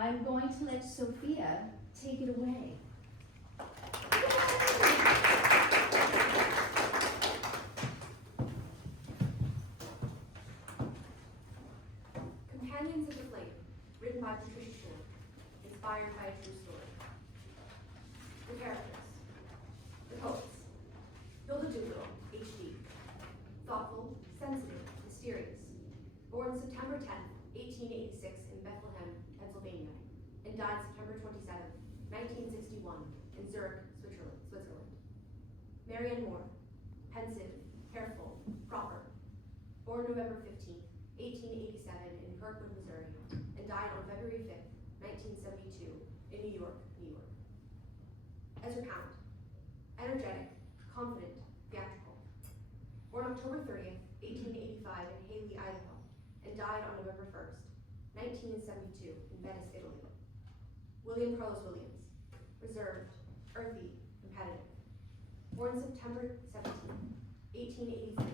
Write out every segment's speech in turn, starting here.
I'm going to let Sophia take it away. Companions of the Flame, written by Patricia Shore, inspired by a true story. The characters. The poets. Hilda Doolittle, H.D. Thoughtful, sensitive, mysterious. Born September 10, 1886 in Bethlehem, Pennsylvania, and died September 27, 1961 in Zurich, Switzerland. Marianne Moore, pensive, careful, proper. Born November 15, 1887 in Kirkwood, Missouri, and died on February 5, 1972 in New York, New York. Ezra Pound, energetic, confident, theatrical. Born October 30th, 1885 in Hailey, Idaho, and died on November 1st, 1972 in Venice, Italy. William Carlos Williams, reserved, earthy, competitive. Born September 17, 1883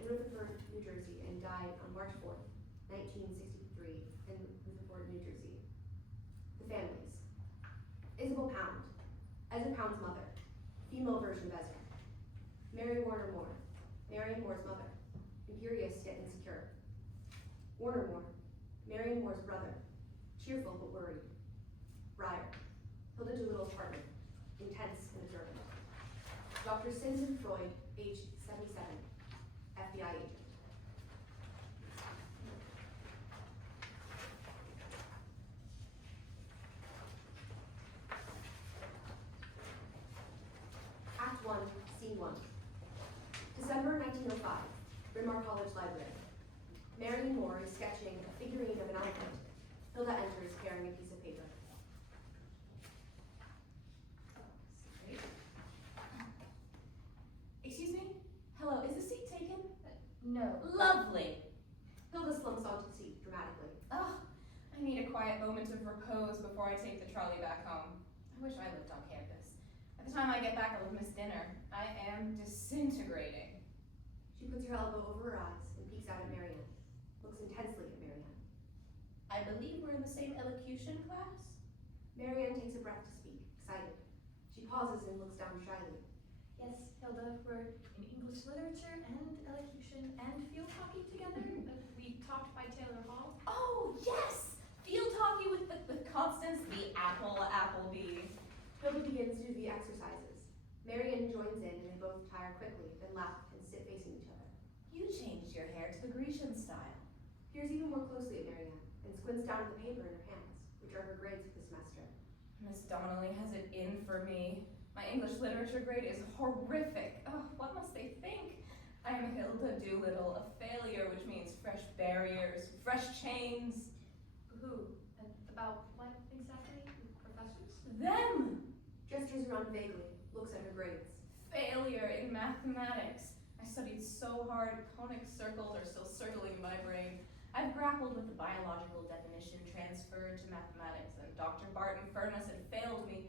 in Rutherford, New Jersey, and died on March 4th, 1963 in Rutherford, New Jersey. The families. Isabel Pound, Ezra Pound's mother, female version of Ezra. Mary Warner Moore, Marianne Moore's mother, imperious yet insecure. Warner Moore, Marianne Moore's brother, cheerful but worried. Breyer, Hilda Doolittle's partner, intense and observant. Dr. Sigmund Freud, age 77, FBI agent. Act 1, Scene 1. December 1905, Bryn Mawr College Library. Marianne Moore is sketching a figurine of an elephant. Hilda enters carrying a piece of paper. Excuse me? Hello, is the seat taken? No. Lovely. Hilda slumps onto the seat dramatically. Oh, I need a quiet moment of repose before I take the trolley back home. I wish I lived on campus. By the time I get back, I will miss dinner. I am disintegrating. She puts her elbow over her eyes and peeks out at Marianne. Looks intensely at Marianne. I believe we're in the same elocution class? Marianne takes a breath to speak, excited. She pauses and looks down shyly. Yes, Hilda, we're in English literature and elocution and field hockey together. We talked by Taylor Hall. Oh, yes! Field hockey with Constance, the Applebee. Hilda begins to do the exercises. Marianne joins in and they both tire quickly, then laugh and sit facing each other. You changed your hair to the Grecian style. Peers even more closely at Marianne and squints down at the paper in her hands, which are her grades for the semester. Miss Donnelly has it in for me. My English literature grade is horrific. Oh, what must they think? I am Hilda Doolittle, a failure, which means fresh barriers, fresh chains. Who? And about what exactly? Professors? Them! Gestures around vaguely, looks at her grades. Failure in mathematics. I studied so hard, conic circles are still circling my brain. I've grappled with the biological definition transferred to mathematics, and Dr. Barton Furness had failed me.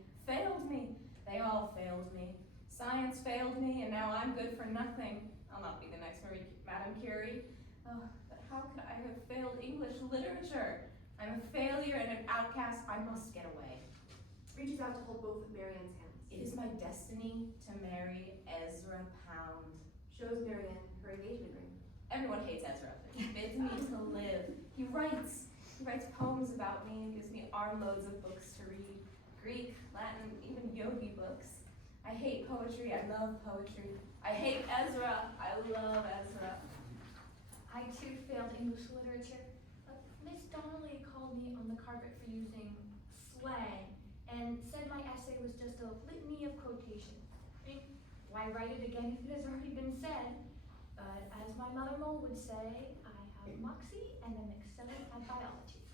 They all failed me. Science failed me, and now I'm good for nothing. I'll not be the next Madame Curie. Oh, but how could I have failed English literature? I'm a failure and an outcast. I must get away. Reaches out to hold both of Marianne's hands. It is my destiny to marry Ezra Pound. Shows Marianne her engagement ring. Everyone hates Ezra, but he bids me to live. He writes poems about me and gives me armloads of books to read. Greek, Latin, even yogi books. I hate poetry, I love poetry. I hate Ezra, I love Ezra. I too failed English literature. Miss Donnelly called me on the carpet for using slang and said my essay was just a litany of quotations. I mean, why write it again if it has already been said? But as my mother Mole would say, I have moxie and am excellent at biology.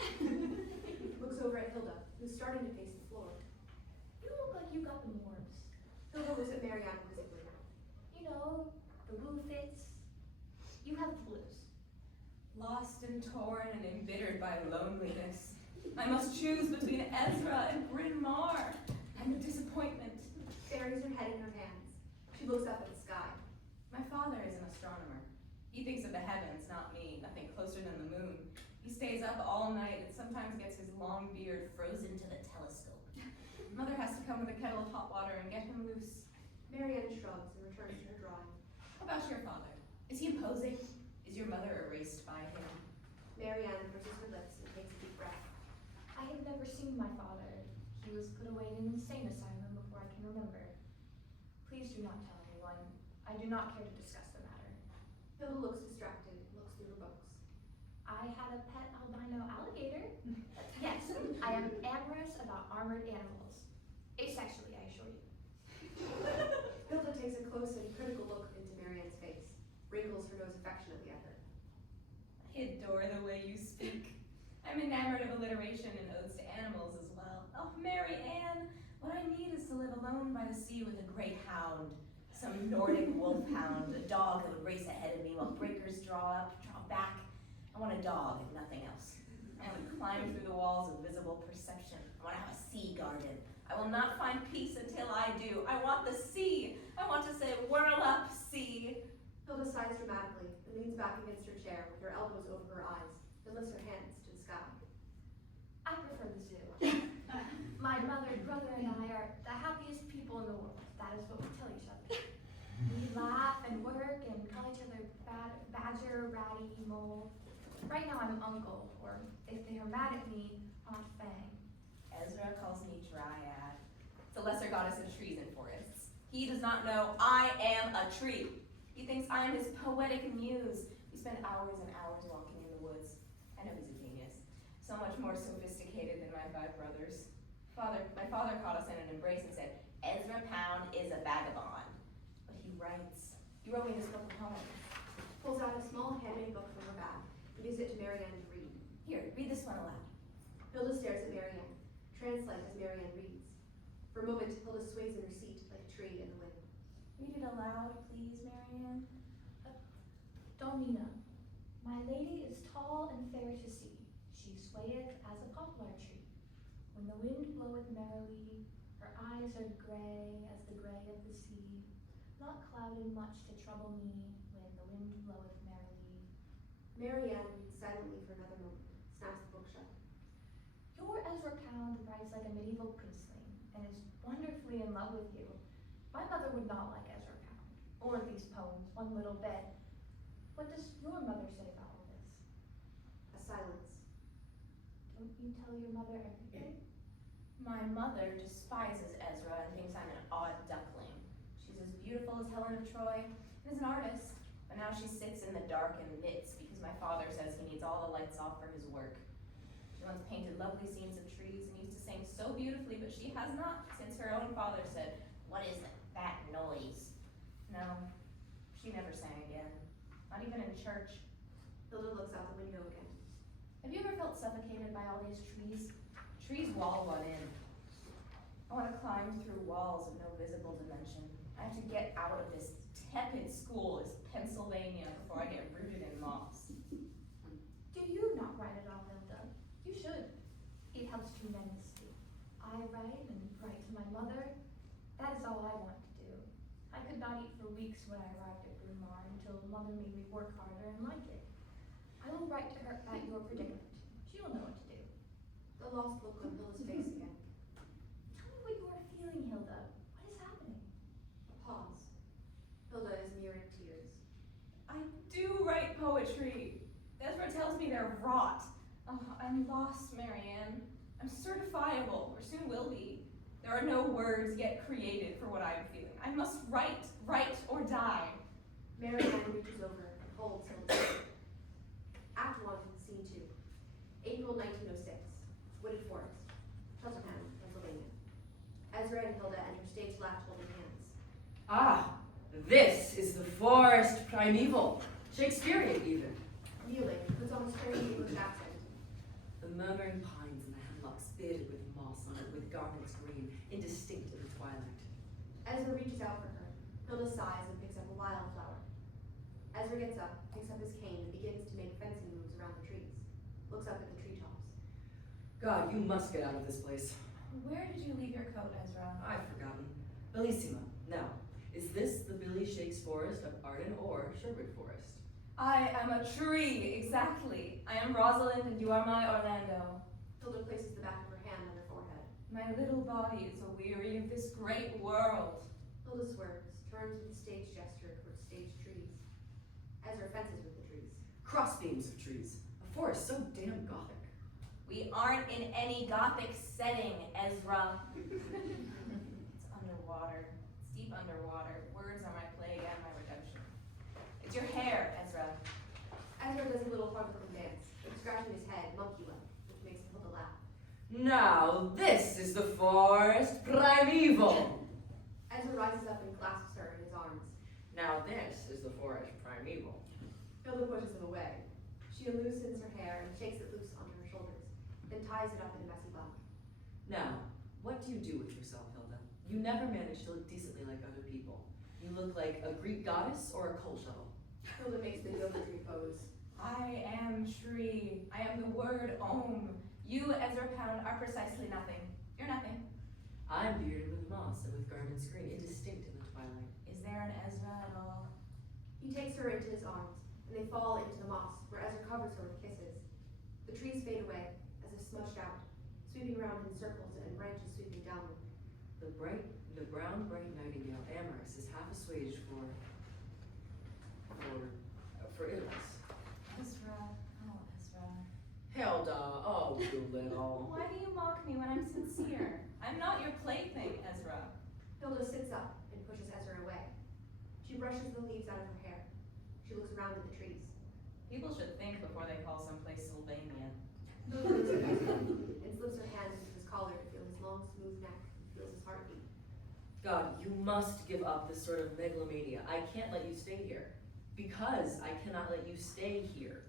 Looks over at Hilda, who's starting to face the floor. You look like you got the morbs. Hilda looks at Marianne quizzically. You know, the blue fits. You have the blues. Lost and torn and embittered by loneliness. I must choose between Ezra and Bryn Mawr. I'm a disappointment. Buries her head in her hands. She looks up at the sky. My father is an astronomer. He thinks of the heavens, not me, nothing closer than the moon. He stays up all night and sometimes gets his long beard frozen to the telescope. Mother has to come with a kettle of hot water and get him loose. Marianne shrugs and returns to her drawing. How about your father? Is he imposing? Is your mother erased by him? Marianne purses her lips and takes a deep breath. I have never seen my father. He was put away in an insane asylum before I can remember. Please do not tell anyone. I do not care to discuss the matter. Hilda looks distracted and looks through her books. I had a pet albino alligator. Yes, I am amorous about armored animals. Asexually, I assure you. Hilda takes a close and critical look into Marianne's face, wrinkles her nose affectionately at her. I adore the way you speak. I'm enamored of alliteration and odes to animals as well. Oh, Mary Ann, what I need is to live alone by the sea with a great hound. Some Nordic wolfhound, a dog that would race ahead of me while breakers draw back. I want a dog, if nothing else. I want to climb through the walls of visible perception. I want to have a sea garden. I will not find peace until I do. I want the sea. I want to say, whirl up, sea. Hilda sighs dramatically and leans back against her chair with her elbows over her eyes, then lifts her hands to the sky. I prefer the zoo. My mother, brother, and I are the happiest people in the world. That is what we tell each other. We laugh and work and call each other Badger, Ratty, Mole. Right now I'm Uncle, or if they are mad at me, Aunt Fang. Ezra calls me Dryad. It's a lesser goddess of trees and forests. He does not know I am a tree. He thinks I am his poetic muse. We spend hours and hours walking in the woods. I know he's a genius. So much more sophisticated than my 5 brothers. My father caught us in an embrace and said, Ezra Pound is a vagabond. But he writes. He wrote me this book of poems. Pulls out a small handmade book from her bag and gives it to Marianne to read. Here, read this one aloud. Hilda stares at Marianne, translate as Marianne reads. For a moment, Hilda sways in her seat like a tree in the wind. Read it aloud, please, Marianne. Domina, my lady is tall and fair to see. She swayeth as a poplar tree. When the wind bloweth merrily, her eyes are gray as the gray of the sea, not clouded much to trouble me when the wind bloweth merrily. Marianne reads silently for another moment, snaps the book shut. Your Ezra Pound writes like a medieval princeling and is wonderfully in love with you. My mother would not like Ezra Pound, or these poems, one little bit. What does your mother say about all this? A silence. Don't you tell your mother everything? My mother despises Ezra and thinks I'm an odd duckling. She's as beautiful as Helen of Troy and is an artist, but now she sits in the dark and knits because my father says he needs all the lights off for his work. She once painted lovely scenes of trees and used to sing so beautifully, but she has not since her own father said, "What is that noise?" No, she never sang again, not even in church. Hilda looks out the window again. Have you ever felt suffocated by all these trees? Trees wall one in. I want to climb through walls of no visible dimension. I have to get out of this tepid school, this Pennsylvania, before I get rooted in moss. Do you not write at all, Hilda? You should. It helps tremendously. I write and write to my mother. That is all I want to do. I could not eat for weeks when I arrived at Bryn Mawr until mother made me work harder and like it. I will write to her at your predicament. She will know what to do. The lost look on Hilda's face again. Tell me what you are feeling, Hilda. What is happening? A pause. Hilda is mirroring tears. I do write poetry. Ezra tells me they're rot. Oh, I'm lost, Marianne. I'm certifiable, or soon will be. There are no words yet created for what I am feeling. I must write or die. Marianne reaches over and holds Hilda's hand. Act 1, Scene 2. April 1906. Wooded Forest. Cheltenham, Pennsylvania. Ezra and Hilda enter stage left holding hands. Ah, this is the forest primeval, Shakespearean even. Kneeling, puts on a strange English accent. The murmuring pines and the hemlocks bearded with moss and with garnets green, indistinct in the twilight. Ezra reaches out for her. Hilda sighs and picks up a wildflower. Ezra gets up, picks up his cane, and begins to make fencing moves around the trees. Looks up at the treetops. God, you must get out of this place. Where did you leave your coat, Ezra? I've forgotten. Bellissima. Now, is this the Billy Shakes forest of Arden or Sherwood Forest? I am a tree, exactly. I am Rosalind and you are my Orlando. Hilda places the back of her hand on her forehead. My little body is aweary of this great world. Hilda swerves, turns with a stage gesture towards stage trees. Ezra fences with the trees. Crossbeams of trees. A forest so damn gothic. We aren't in any gothic setting, Ezra. It's underwater. It's deep underwater. Words are my plague and my redemption. It's your hair, Ezra. Ezra does a little fun-looking dance, scratching his head monkey-like, which makes Hilda laugh. Now this is the forest primeval. Ezra rises up and clasps her in his arms. Now this is the forest primeval. Hilda pushes him away. She loosens her hair and shakes it loose onto her shoulders, then ties it up in a messy bun. Now, what do you do with yourself, Hilda? You never manage to look decently like other people. You look like a Greek goddess or a coal shovel. Hilda makes the yoga tree pose. I am tree. I am the word Om. You, Ezra Pound, are precisely nothing. You're nothing. I'm bearded with moss and with garments green, indistinct in the twilight. Is there an Ezra at all? He takes her into his arms, and they fall into the moss, where Ezra covers her with kisses. The trees fade away, as if smudged out, sweeping around in circles and branches sweeping downward. The brown bright nightingale, amorous, is half assuaged for Ilus. Ezra. Oh, Ezra. Hilda, oh, you little. Why do you mock me when I'm sincere? I'm not your plaything, Ezra. Hilda sits up and pushes Ezra away. She brushes the leaves out of her hair. She looks around at the trees. People should think before they call someplace Sylvania. Hilda looks at Ezra and slips her hands into his collar to feel his long, smooth neck and feels his heartbeat. God, you must give up this sort of megalomania. I can't let you stay here. Because I cannot let you stay here.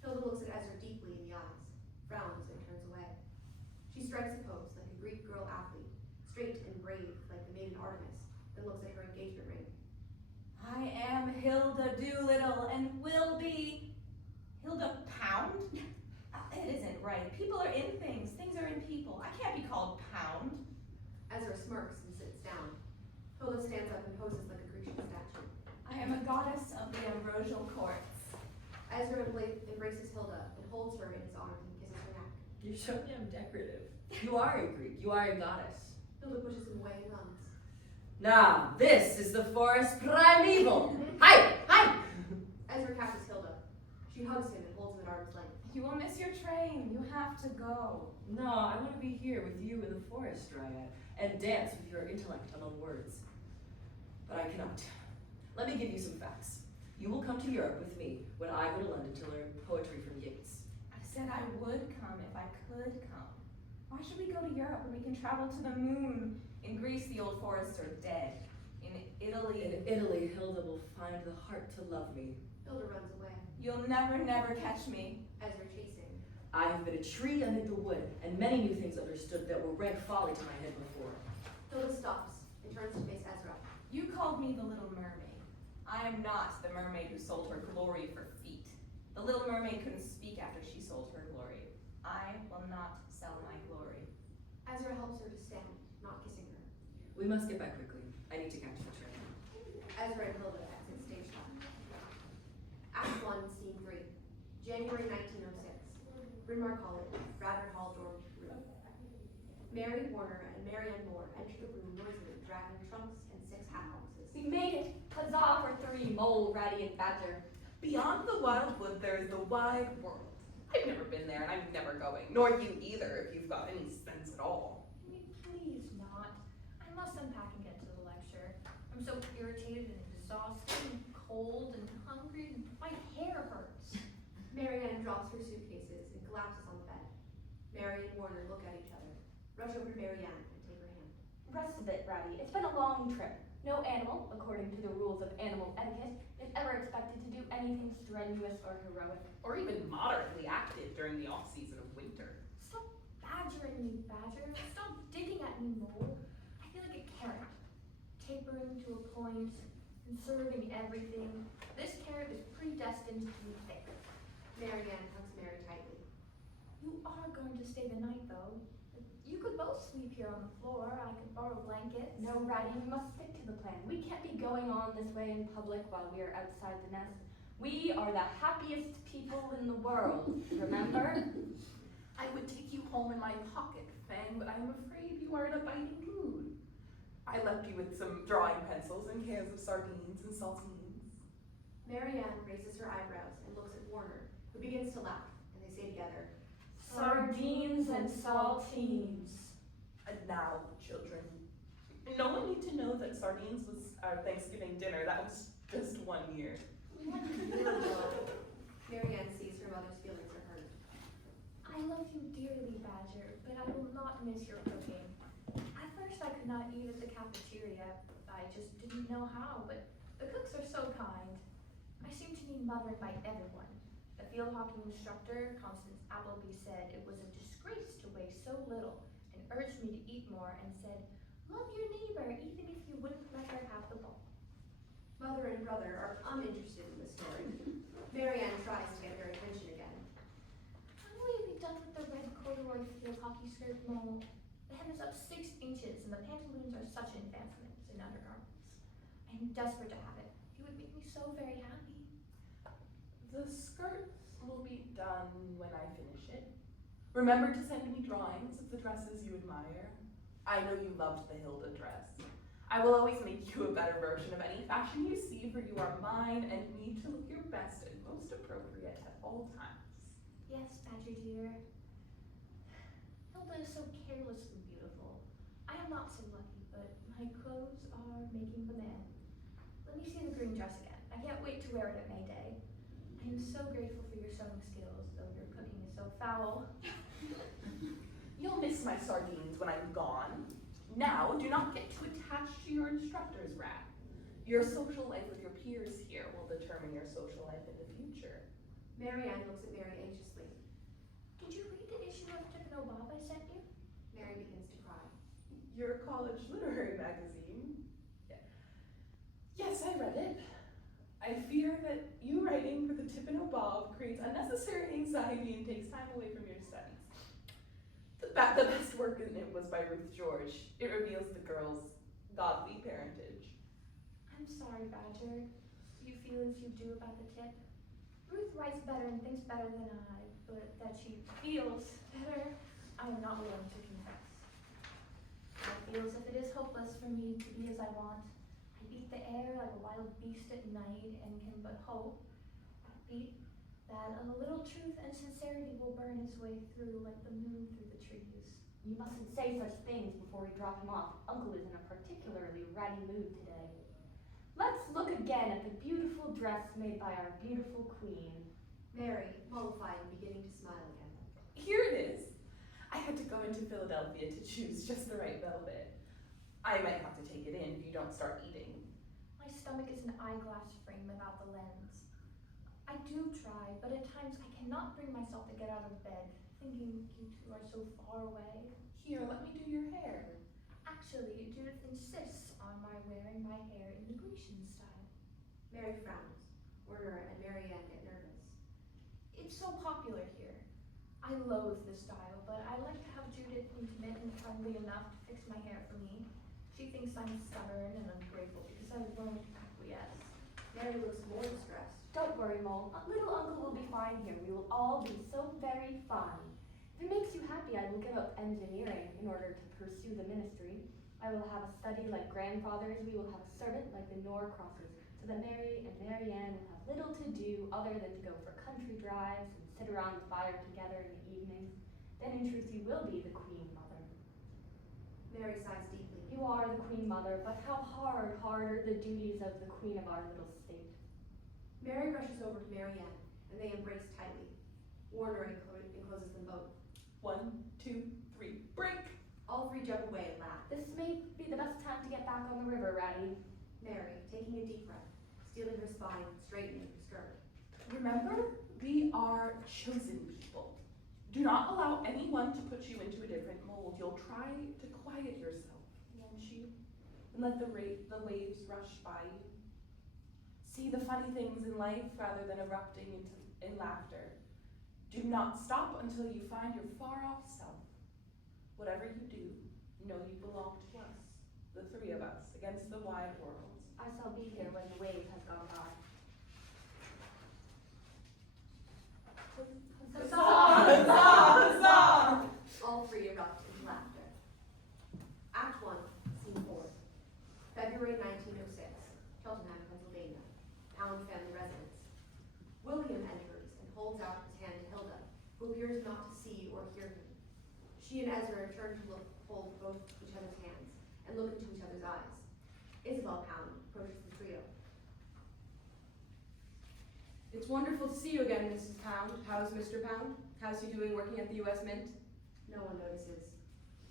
Hilda looks at Ezra deeply in the eyes, frowns and turns away. She strikes a pose like a Greek girl athlete, straight and brave like the maiden Artemis, then looks at her engagement ring. I am Hilda Doolittle and will be Hilda Pound? It isn't right. People are in things. Things are in people. I can't be called Pound. Ezra smirks and sits down. Hilda stands up and poses like a Grecian statue. I am a goddess of the ambrosial courts. Ezra embraces Hilda and holds her in his arms and kisses her neck. You're so damn decorative. You are a Greek. You are a goddess. Hilda pushes him away and runs. Now, this is the forest primeval. Hi! Hi! Ezra catches Hilda. She hugs him and holds him at arm's length. You will miss your train. You have to go. No, I want to be here with you in the forest, Dryad, and dance with your intellect among words. But I cannot. Let me give you some facts. You will come to Europe with me when I go to London to learn poetry from Yeats. I said I would come if I could come. Why should we go to Europe when we can travel to the moon? In Greece, the old forests are dead. In Italy, In Italy, Hilda will find the heart to love me. Hilda runs away. you'll never catch me. Ezra chasing. I have been a tree amid the wood, and many new things understood that were rank folly to my head before. Hilda stops and turns to face Ezra. You called me the Little Mermaid. I am not the mermaid who sold her glory for feet. The Little Mermaid couldn't speak after she sold her glory. I will not sell my glory. Ezra helps her to stand, not kissing her. We must get back quickly. I need to catch the train. Ezra and Hilda exit stage left. Act 1, Scene 3. January 1906. Bryn Mawr College, Bradford Hall dormitory room. Mary Warner and Marianne Moore enter the room noisily, dragging trunks and 6 hat boxes. We made it! Huzzah for 3, Mole, Ratty, and Badger. Beyond the wild wood, there is the wide world. I've never been there, and I'm never going. Nor you either, if you've got any sense at all. Can we please not? I must unpack and get to the lecture. I'm so irritated and exhausted and cold and hungry and my hair hurts. Marianne drops her suitcases and collapses on the bed. Mary and Warner look at each other, rush over to Marianne and take her hand. Rest of it, Ratty. It's been a long trip. No animal, according to the rules of animal etiquette, is ever expected to do anything strenuous or heroic. Or even moderately active during the off-season of winter. Stop badgering me, Badger. Stop digging at me, Mole. I feel like a carrot, tapering to a point and serving everything. This carrot is predestined to be thick. Marianne hugs Mary tightly. You are going to stay the night, though. You could both sleep here on the floor. I could borrow blankets. No, Ratty, we must stick to the plan. We can't be going on this way in public while we are outside the nest. We are the happiest people in the world, remember? I would take you home in my pocket, Fang, but I'm afraid you are in a biting mood. I left you with some drawing pencils and cans of sardines and saltines. Marianne raises her eyebrows and looks at Warner, who begins to laugh, and they say together, Sardines and saltines. And now, children, no one need to know that sardines was our Thanksgiving dinner. That was just 1 year. Marianne sees her mother's feelings are hurt. I love you dearly, Badger, but I will not miss your cooking. At first I could not eat at the cafeteria. I just didn't know how, but the cooks are so kind. I seem to be mothered by everyone. The field hockey instructor, Constance Appleby, said it was a disgrace to weigh so little and urged me to eat more and said, love your neighbor even if you wouldn't let her have the ball. Mother and brother are uninterested in the story. Marianne tries to get their attention again. When will you be done with the red corduroy field hockey skirt, Mole? The hem is up 6 inches and the pantaloons are such advancements in undergarments. I am desperate to have it. It would make me so very happy. The skirt will be done when I finish it. Remember to send me drawings of the dresses you admire. I know you loved the Hilda dress. I will always make you a better version of any fashion you see, for you are mine and need to look your best and most appropriate at all times. Yes, Badger dear. Hilda is so carelessly beautiful. I am not so lucky, but my clothes are making the man. Let me see the green dress again. I can't wait to wear it at May Day. I am so grateful for your sewing skills, though your cooking is so foul. You'll miss my sardines when I'm gone. Now, do not get too attached to your instructor's rat. Your social life with your peers here will determine your social life in the future. Marianne looks at Mary anxiously. Did you read the issue of Tippin' Bob I sent you? Mary begins to cry. Your college literary magazine? Yes, I read it. I fear that you writing for the Tippin' Bob creates unnecessary anxiety and takes time away from your studies. The best work in it was by Ruth George. It reveals the girl's godly parentage. I'm sorry, Badger. You feel as you do about the tip. Ruth writes better and thinks better than I, but that she feels better, I am not willing to confess. I feel as if it is hopeless for me to be as I want. I beat the air like a wild beast at night and can but hope, beat, that a little truth and sincerity will burn its way through like the moon through the trees. You mustn't say such things before we drop him off. Uncle is in a particularly ratty mood today. Let's look again at the beautiful dress made by our beautiful queen. Mary, mollified and beginning to smile again. Here it is. I had to go into Philadelphia to choose just the right velvet. I might have to take it in if you don't start eating. My stomach is an eyeglass frame without the lens. I do try, but at times I cannot bring myself to get out of bed, thinking you two are so far away. Here, let me do your hair. Actually, Judith insists on my wearing my hair in the Grecian style. Mary frowns. Werner and Marianne get nervous. It's so popular here. I loathe the style, but I like to have Judith intimate and friendly enough to fix my hair for me. She thinks I'm stubborn and ungrateful because I won't acquiesce. Mary looks more distressed. Don't worry, Mole. Little Uncle will be fine here. We will all be so very fine. If it makes you happy, I will give up engineering in order to pursue the ministry. I will have a study like grandfather's. We will have a servant like the Norcrosses, so that Mary and Marianne will have little to do other than to go for country drives and sit around the fire together in the evenings. Then in truth you will be the Queen Mother. Mary sighs deeply. You are the Queen Mother, but how hard are the duties of the Queen of our little state. Mary rushes over to Marianne, and they embrace tightly. Warner encloses them both. 1, 2, 3, break! All three jump away and laugh. This may be the best time to get back on the river, Ratty. Mary, taking a deep breath, stealing her spine, straightening her skirt. Remember, we are chosen people. Do not allow anyone to put you into a different mold. You'll try to quiet yourself, won't you? And let the waves rush by you. See the funny things in life rather than erupting in laughter. Do not stop until you find your far-off self. Whatever you do, know you belong to us, the three of us, against the wide world. I shall be here when the wave has gone by. Pound family residence. William enters and holds out his hand to Hilda, who appears not to see or hear him. She and Ezra turn to hold both each other's hands and look into each other's eyes. Isabel Pound approaches the trio. It's wonderful to see you again, Mrs. Pound. How's Mr. Pound? How's he doing working at the U.S. Mint? No one notices.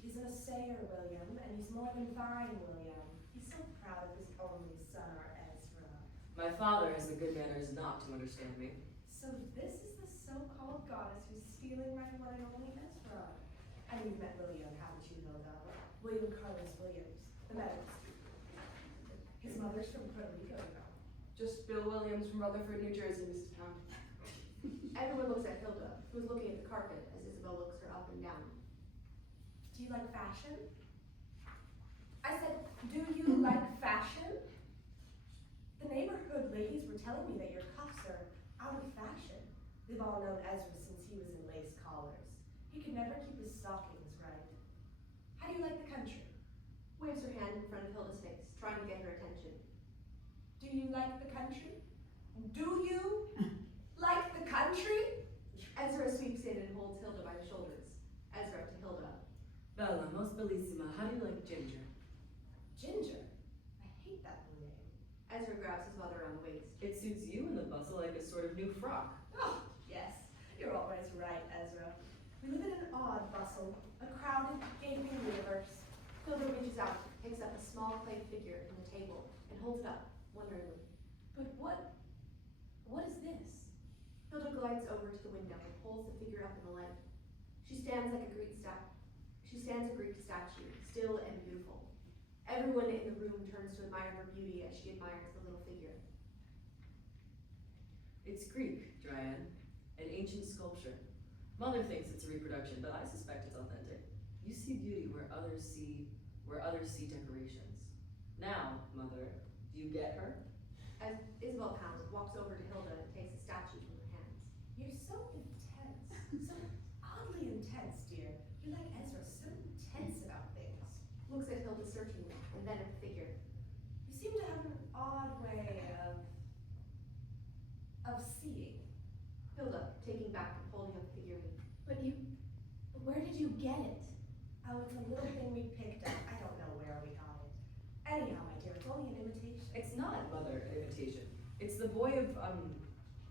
He's an assayer, William, and he's more than fine, William. He's so proud of his only son, our Ezra. My father has the good manners not to understand me. So this is the so-called goddess who's stealing my one and only Ezra. And you've met William, haven't you, Hilda? William Carlos Williams, the medical student. His mother's from Puerto Rico, you know. Just Bill Williams from Rutherford, New Jersey, Mrs. Pound. Everyone looks at Hilda, who is looking at the carpet as Isabel looks her up and down. Do you like fashion? I said, do you like fashion? The neighborhood ladies were telling me that your cuffs are out of fashion. They've all known Ezra since he was in lace collars. He could never keep his stockings right. How do you like the country? Waves her hand in front of Hilda's face, trying to get her attention. Do you like the country? Do you like the country? Ezra sweeps in and holds Hilda by the shoulders. Ezra to Hilda. Bella, most bellissima, how do you like ginger? Ginger. I hate that name. Ezra grabs his mother around the waist. It suits you in the bustle like a sort of new frock. Oh, yes. You're always right, Ezra. We live in an odd bustle, a crowded, gaping universe. Hilda reaches out, picks up a small clay figure from the table, and holds it up, wonderingly. But what is this? Hilda glides over to the window and pulls the figure up in the light. She stands a Greek statue, still and beautiful. Everyone in the room turns to admire her beauty as she admires the little figure. It's Greek, Dryad, an ancient sculpture. Mother thinks it's a reproduction, but I suspect it's authentic. You see beauty where others see decorations. Now, Mother, do you get her? As Isabel Pound walks over to Hilda and takes the statue from her hands. You're so intense. So oddly intense, dear. You're like Ezra, so intense about things. Looks at Hilda searchingly, and then at the figure. You seem to have an odd way of seeing. Hilda, taking back and holding up the figurine. But where did you get it? Oh, it's a little thing we picked up. I don't know where we got it. Anyhow, my dear, it's only an imitation. It's not, Mother, an imitation. It's the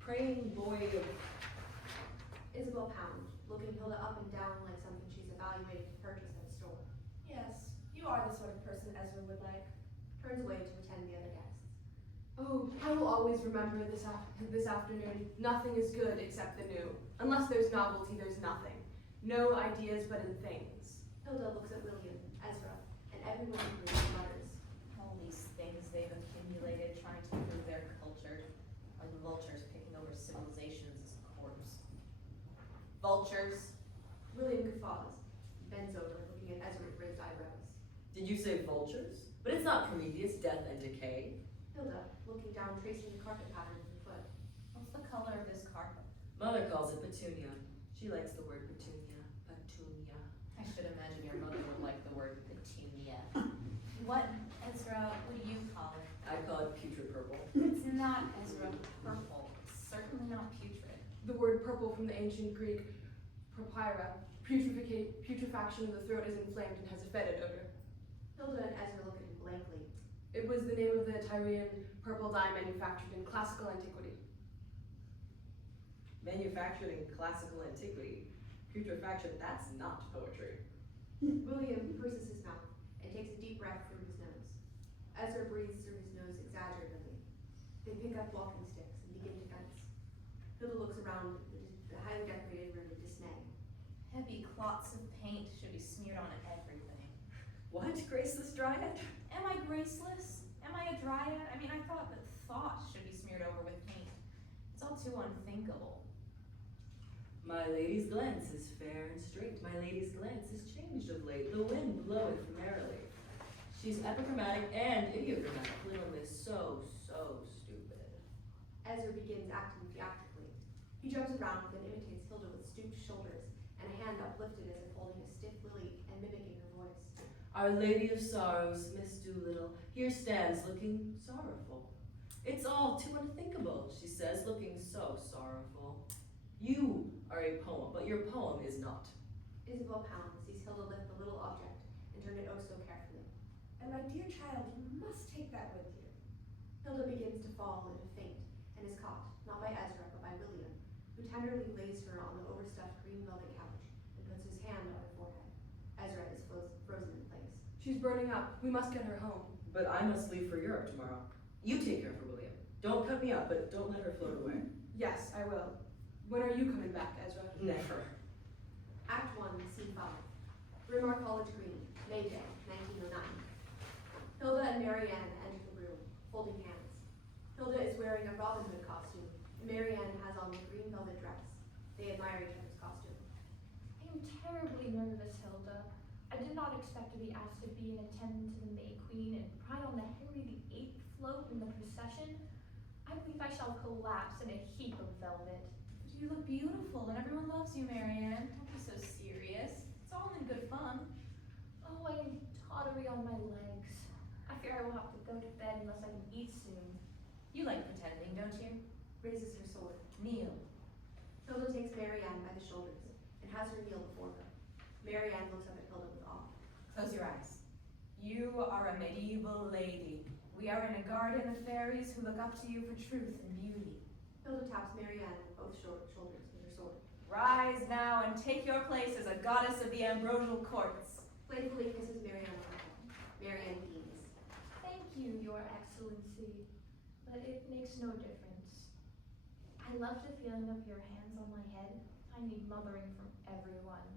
praying boy of... Isabel Pound, looking Hilda up and down like something she's evaluating to purchase at a store. Yes, you are the sort of person Ezra would like. Turns away to attend the other guests. Oh, I will always remember this afternoon. Nothing is good except the new. Unless there's novelty, there's nothing. No ideas but in things. Hilda looks at William, Ezra, and everyone in the room mutters. All these things they've accumulated trying to improve their culture, like vultures picking over civilizations as a corpse. Vultures. William guffaws, bends over, looking at Ezra with raised eyebrows. Did you say vultures? But it's not Prometheus, death and decay. Hilda, looking down, tracing the carpet pattern with her foot. What's the color of this carpet? Mother calls it petunia. She likes the word petunia. Petunia. I should imagine your mother would like the word petunia. What, Ezra, would you call it? I call it putrid purple. It's not, Ezra, purple. It's certainly not putrid. The word purple from the ancient Greek propyra. Putrefaction of the throat is inflamed and has a fetid odor. Hilda and Ezra look at him blankly. It was the name of the Tyrian purple dye manufactured in classical antiquity. Manufactured in classical antiquity. Putrefaction, that's not poetry. William purses his mouth and takes a deep breath through his nose. Ezra breathes through his nose exaggeratedly. They pick up walking sticks and begin to fence. Hilda looks around the highly decorated room in dismay. Heavy clots of paint should be smeared on everything. What? Graceless Dryad? Am I graceless? Am I a dryad? I mean, I thought that thought should be smeared over with paint. It's all too unthinkable. My lady's glance is fair and straight. My lady's glance is changed of late. The wind bloweth merrily. She's epigrammatic and ideogrammatic. Little miss, so stupid. Ezra begins acting theatrically. He jumps around and imitates Hilda with stooped shoulders and a hand uplifted as if holding a stiff lily and mimicking her voice. Our Lady of Sorrows, Miss Doolittle, here stands looking sorrowful. It's all too unthinkable, she says, looking so sorrowful. You are a poem, but your poem is not. Isabel pounds, sees Hilda lift the little object and turn it oh so carefully. And my dear child, you must take that with you. Hilda begins to fall in a faint and is caught, not by Ezra, but by William, who tenderly lays her on the overstuffed green velvet couch and puts his hand on her forehead. Ezra is frozen in place. She's burning up. We must get her home. But I must leave for Europe tomorrow. You take care of her, William. Don't cut me up, but don't let her float away. Yes, I will. When are you coming back, Ezra? Never. Act 1, Scene 5. Bryn Mawr College Green, May Day, 1909. Hilda and Marianne enter the room, holding hands. Hilda is wearing a Robin Hood costume, and Marianne has on the green velvet dress. They admire each other's costume. I am terribly nervous, Hilda. I did not expect to be asked to be an attendant to the May Queen and ride on the Henry VIII float in the procession. I believe I shall collapse in a heap of velvet. But you look beautiful and everyone loves you, Marianne. Don't be so serious. It's all in good fun. Oh, I am tottery on my legs. I fear I will have to go to bed unless I can eat soon. You like pretending, don't you? Raises her sword. Kneel. Hilda takes Marianne by the shoulders and has her kneel before her. Marianne looks up at Hilda with awe. Close your eyes. You are a medieval lady. We are in a garden of fairies who look up to you for truth and beauty. Hilda taps Marianne on both shoulders with her sword. Rise now and take your place as a goddess of the ambrosial courts. Playfully kisses Marianne on the head. Marianne beams. Thank you, Your Excellency, but it makes no difference. I love the feeling of your hands on my head. I need mothering from everyone.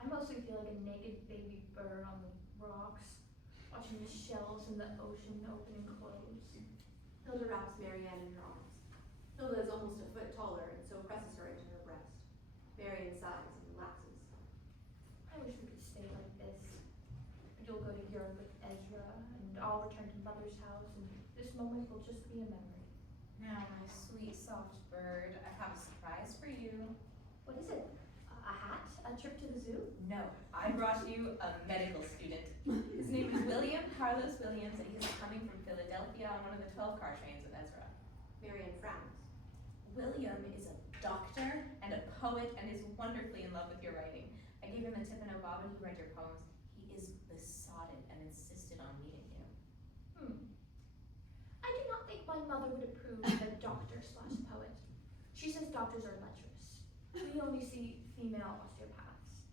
I mostly feel like a naked baby bird on the rocks, watching the shells in the ocean open and close. Hilda wraps Marianne in her arms. Hilda is almost a foot taller and so presses her into her breast. Marianne sighs and relaxes. I wish we could stay like this. You'll go to Europe with Ezra, and I'll return to Mother's house, and this moment will just be a memory. Now, my sweet, soft bird, I have a surprise for you. What is it? A hat? A trip to the zoo? No, I brought you a medical student. His name is William Carlos Williams, and he is coming from Philadelphia on one of the 12-car trains with Ezra. Marianne frowns. William is a doctor and a poet and is wonderfully in love with your writing. I gave him the tip and Bob and he read your poems. He is besotted and insisted on meeting you. I do not think my mother would approve of a doctor/poet. She says doctors are lecherous. We only see female osteopaths.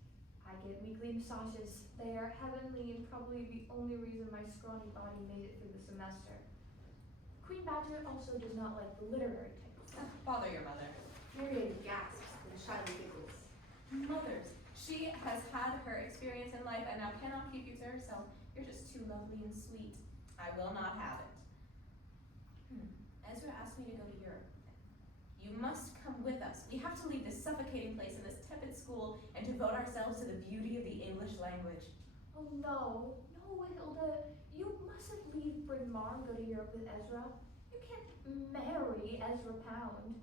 I get weekly massages. They are heavenly and probably the only reason my scrawny body made it through the semester. Queen Badger also does not like the literary type. Bother your mother. Marianne gasps and shyly giggles. Mothers. She has had her experience in life and now cannot keep you to herself. You're just too lovely and sweet. I will not have it. Ezra asked me to go to Europe with him. You must come with us. We have to leave this suffocating place and this tepid school and devote ourselves to the beauty of the English language. Oh no, Hilda, you mustn't leave Bryn Mawr and go to Europe with Ezra. You can't marry Ezra Pound.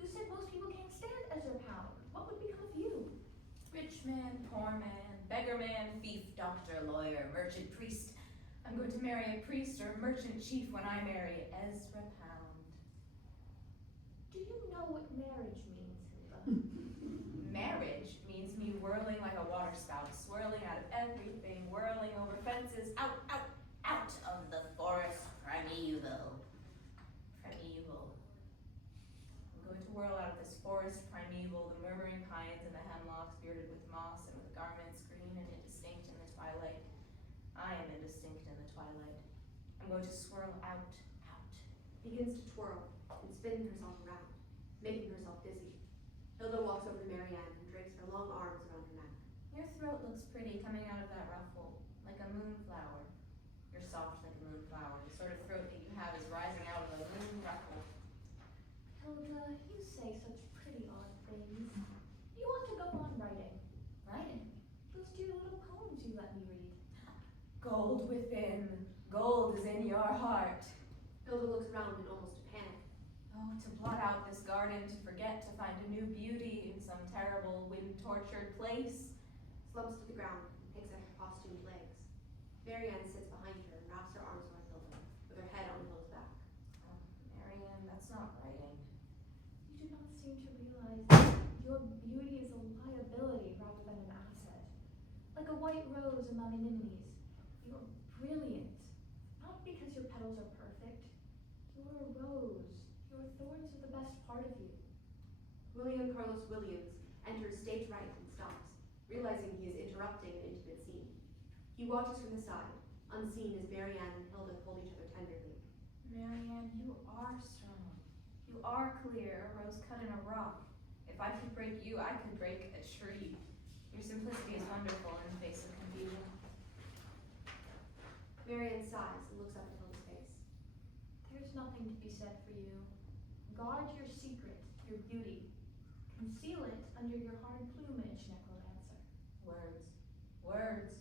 You said most people can't stand Ezra Pound. What would become of you? Rich man, poor man, beggar man, thief, doctor, lawyer, merchant, priest. I'm going to marry a priest or merchant chief when I marry Ezra Pound. Do you know what marriage means, Hilda? Marriage means me whirling like a water spout, swirling out of everything, whirling over fences, out of the forest primeval. I'm going to whirl out of this forest primeval, the murmuring pines and the hemlocks bearded with moss and with garments green and indistinct in the twilight. I am indistinct in the twilight. I'm going to swirl out. Begins to twirl and spin herself around, making herself dizzy. Hilda walks over to Marianne and drapes her long arms around her neck. Your throat looks pretty coming out of that ruffle, like a moonflower. You're soft like a moonflower. The sort of throat that you have is rising out of a moon ruffle. Hilda, you say such pretty odd things. You ought to go on writing. Writing? Those dear little poems you let me read. Gold within, gold is in your heart. Hilda looks around in almost a panic. Oh, to blot out this garden, to forget, to find a new beauty in some terrible, wind-tortured place. Slumps to the ground and picks at her costumed legs. Marianne sits behind her and wraps her arms around Hilda, with her head on Hilda's back. Oh, white rose among anemones. You're brilliant. Not because your petals are perfect. You're a rose. Your thorns are the best part of you. William Carlos Williams enters stage right and stops, realizing he is interrupting an intimate scene. He watches from the side, unseen as Marianne and Hilda hold each other tenderly. Marianne, you are strong. You are clear, a rose cut in a rock. If I could break you, I could break a tree. Your simplicity is wonderful in the face of confusion. Marianne sighs and looks up at Hilda's face. There's nothing to be said for you. Guard your secret, your beauty. Conceal it under your hard plumage, necromancer. Words, words,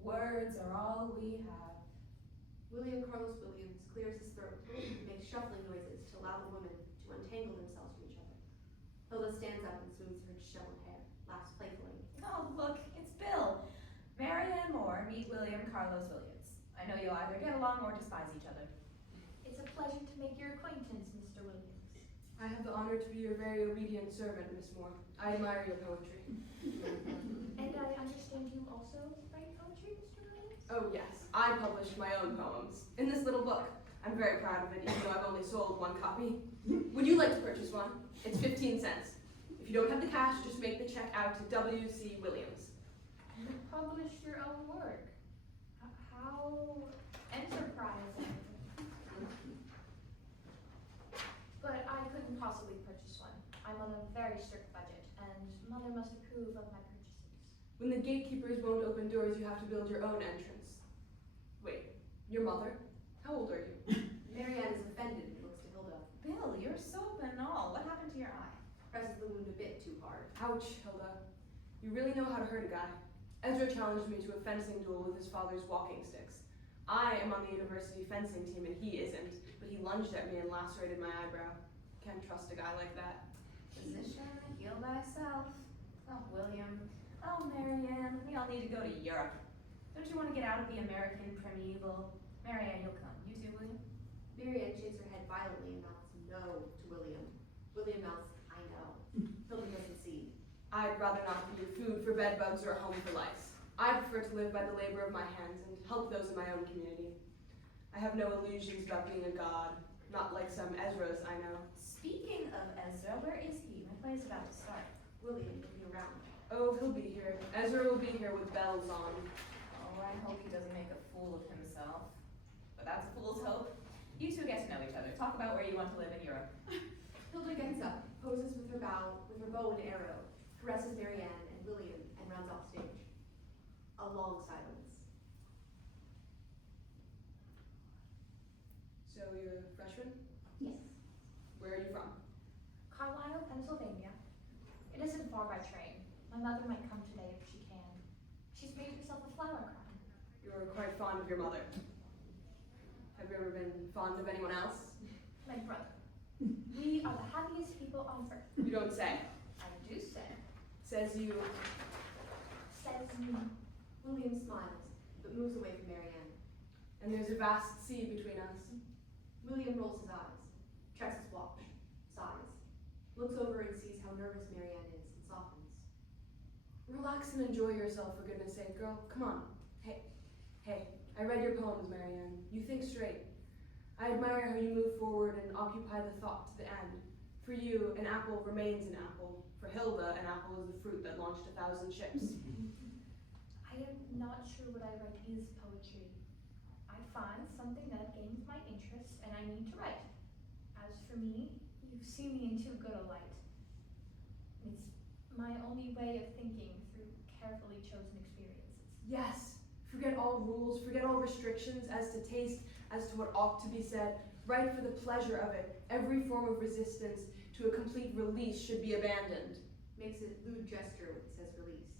words are all we have. William Carlos Williams clears his throat and makes shuffling noises to allow the women to untangle themselves from each other. Hilda stands up and smooths her disheveled hair, laughs playfully. Oh, look, it's Bill. Marianne Moore, meet William Carlos Williams. I know you'll either get along or despise each other. It's a pleasure to make your acquaintance, Mr. Williams. I have the honor to be your very obedient servant, Miss Moore. I admire your poetry. And I understand you also write poetry, Mr. Williams? Oh yes, I published my own poems in this little book. I'm very proud of it, even though I've only sold one copy. Would you like to purchase one? It's 15 cents. If you don't have the cash, just make the check out to W.C. Williams. You published your own work. How enterprising. But I couldn't possibly purchase one. I'm on a very strict budget, and Mother must approve of my purchases. When the gatekeepers won't open doors, you have to build your own entrance. Wait, your mother? How old are you? Marianne is offended and looks to Hilda. Bill, you're so banal. What happened to your eye? Presses the wound a bit too hard. Ouch, Hilda. You really know how to hurt a guy. Ezra challenged me to a fencing duel with his father's walking sticks. I am on the university fencing team and he isn't, but he lunged at me and lacerated my eyebrow. Can't trust a guy like that. Physician, heal thyself. Oh, William. Oh, Marianne. We all need to go to Europe. Don't you want to get out of the American primeval? Marianne, you'll come. You too, William? Marianne shakes her head violently and mouths no to William. William mouths, I know. Hilda doesn't see. I'd rather not be your food for bedbugs or a home for lice. I prefer to live by the labor of my hands and help those in my own community. I have no illusions about being a god, not like some Ezras I know. Speaking of Ezra, where is he? My play is about to start. William looking around. Oh, he'll be here. Ezra will be here with bells on. Oh, I hope he doesn't make a fool of himself. But that's a fool's hope. You two get to know each other. Talk about where you want to live in Europe. Hilda gets up, poses with her bow and arrow, caresses Marianne and William, and runs off stage. A long silence. So you're a freshman? Yes. Where are you from? Carlisle, Pennsylvania. It isn't far by train. My mother might come today if she can. She's made herself a flower crown. You're quite fond of your mother. Have you ever been fond of anyone else? My brother. We are the happiest people on earth. You don't say. I do say. Says you. Says me. William smiles, but moves away from Marianne. And there's a vast sea between us. William rolls his eyes, checks his watch, sighs, looks over and sees how nervous Marianne is and softens. Relax and enjoy yourself, for goodness sake, girl. Come on. Hey, I read your poems, Marianne. You think straight. I admire how you move forward and occupy the thought to the end. For you, an apple remains an apple. For Hilda, an apple is the fruit that launched 1,000 ships. I am not sure what I write is poetry. I find something that gains my interest and I need to write. As for me, you've seen me in too good a light. It's my only way of thinking through carefully chosen experiences. Yes. Forget all rules, forget all restrictions as to taste, as to what ought to be said. Write for the pleasure of it. Every form of resistance to a complete release should be abandoned. Makes a lewd gesture when he says release.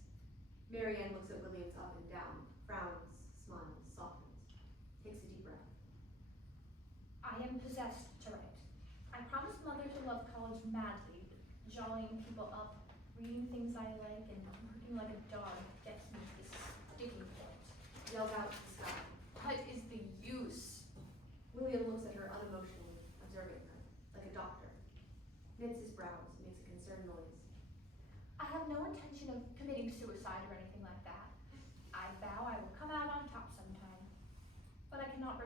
Marianne looks at Williams up and down, frowns, smiles, softens, takes a deep breath. I am possessed to write. I promised Mother to love college madly, jollying people up, reading things I like, and working like a dog gets me to this sticking point. Yells out to the sky. What is the use? William looks at her unemotionally, observing her, like a doctor. Knits his brows, makes a concerned noise. I have no intention of committing suicide or anything like that. I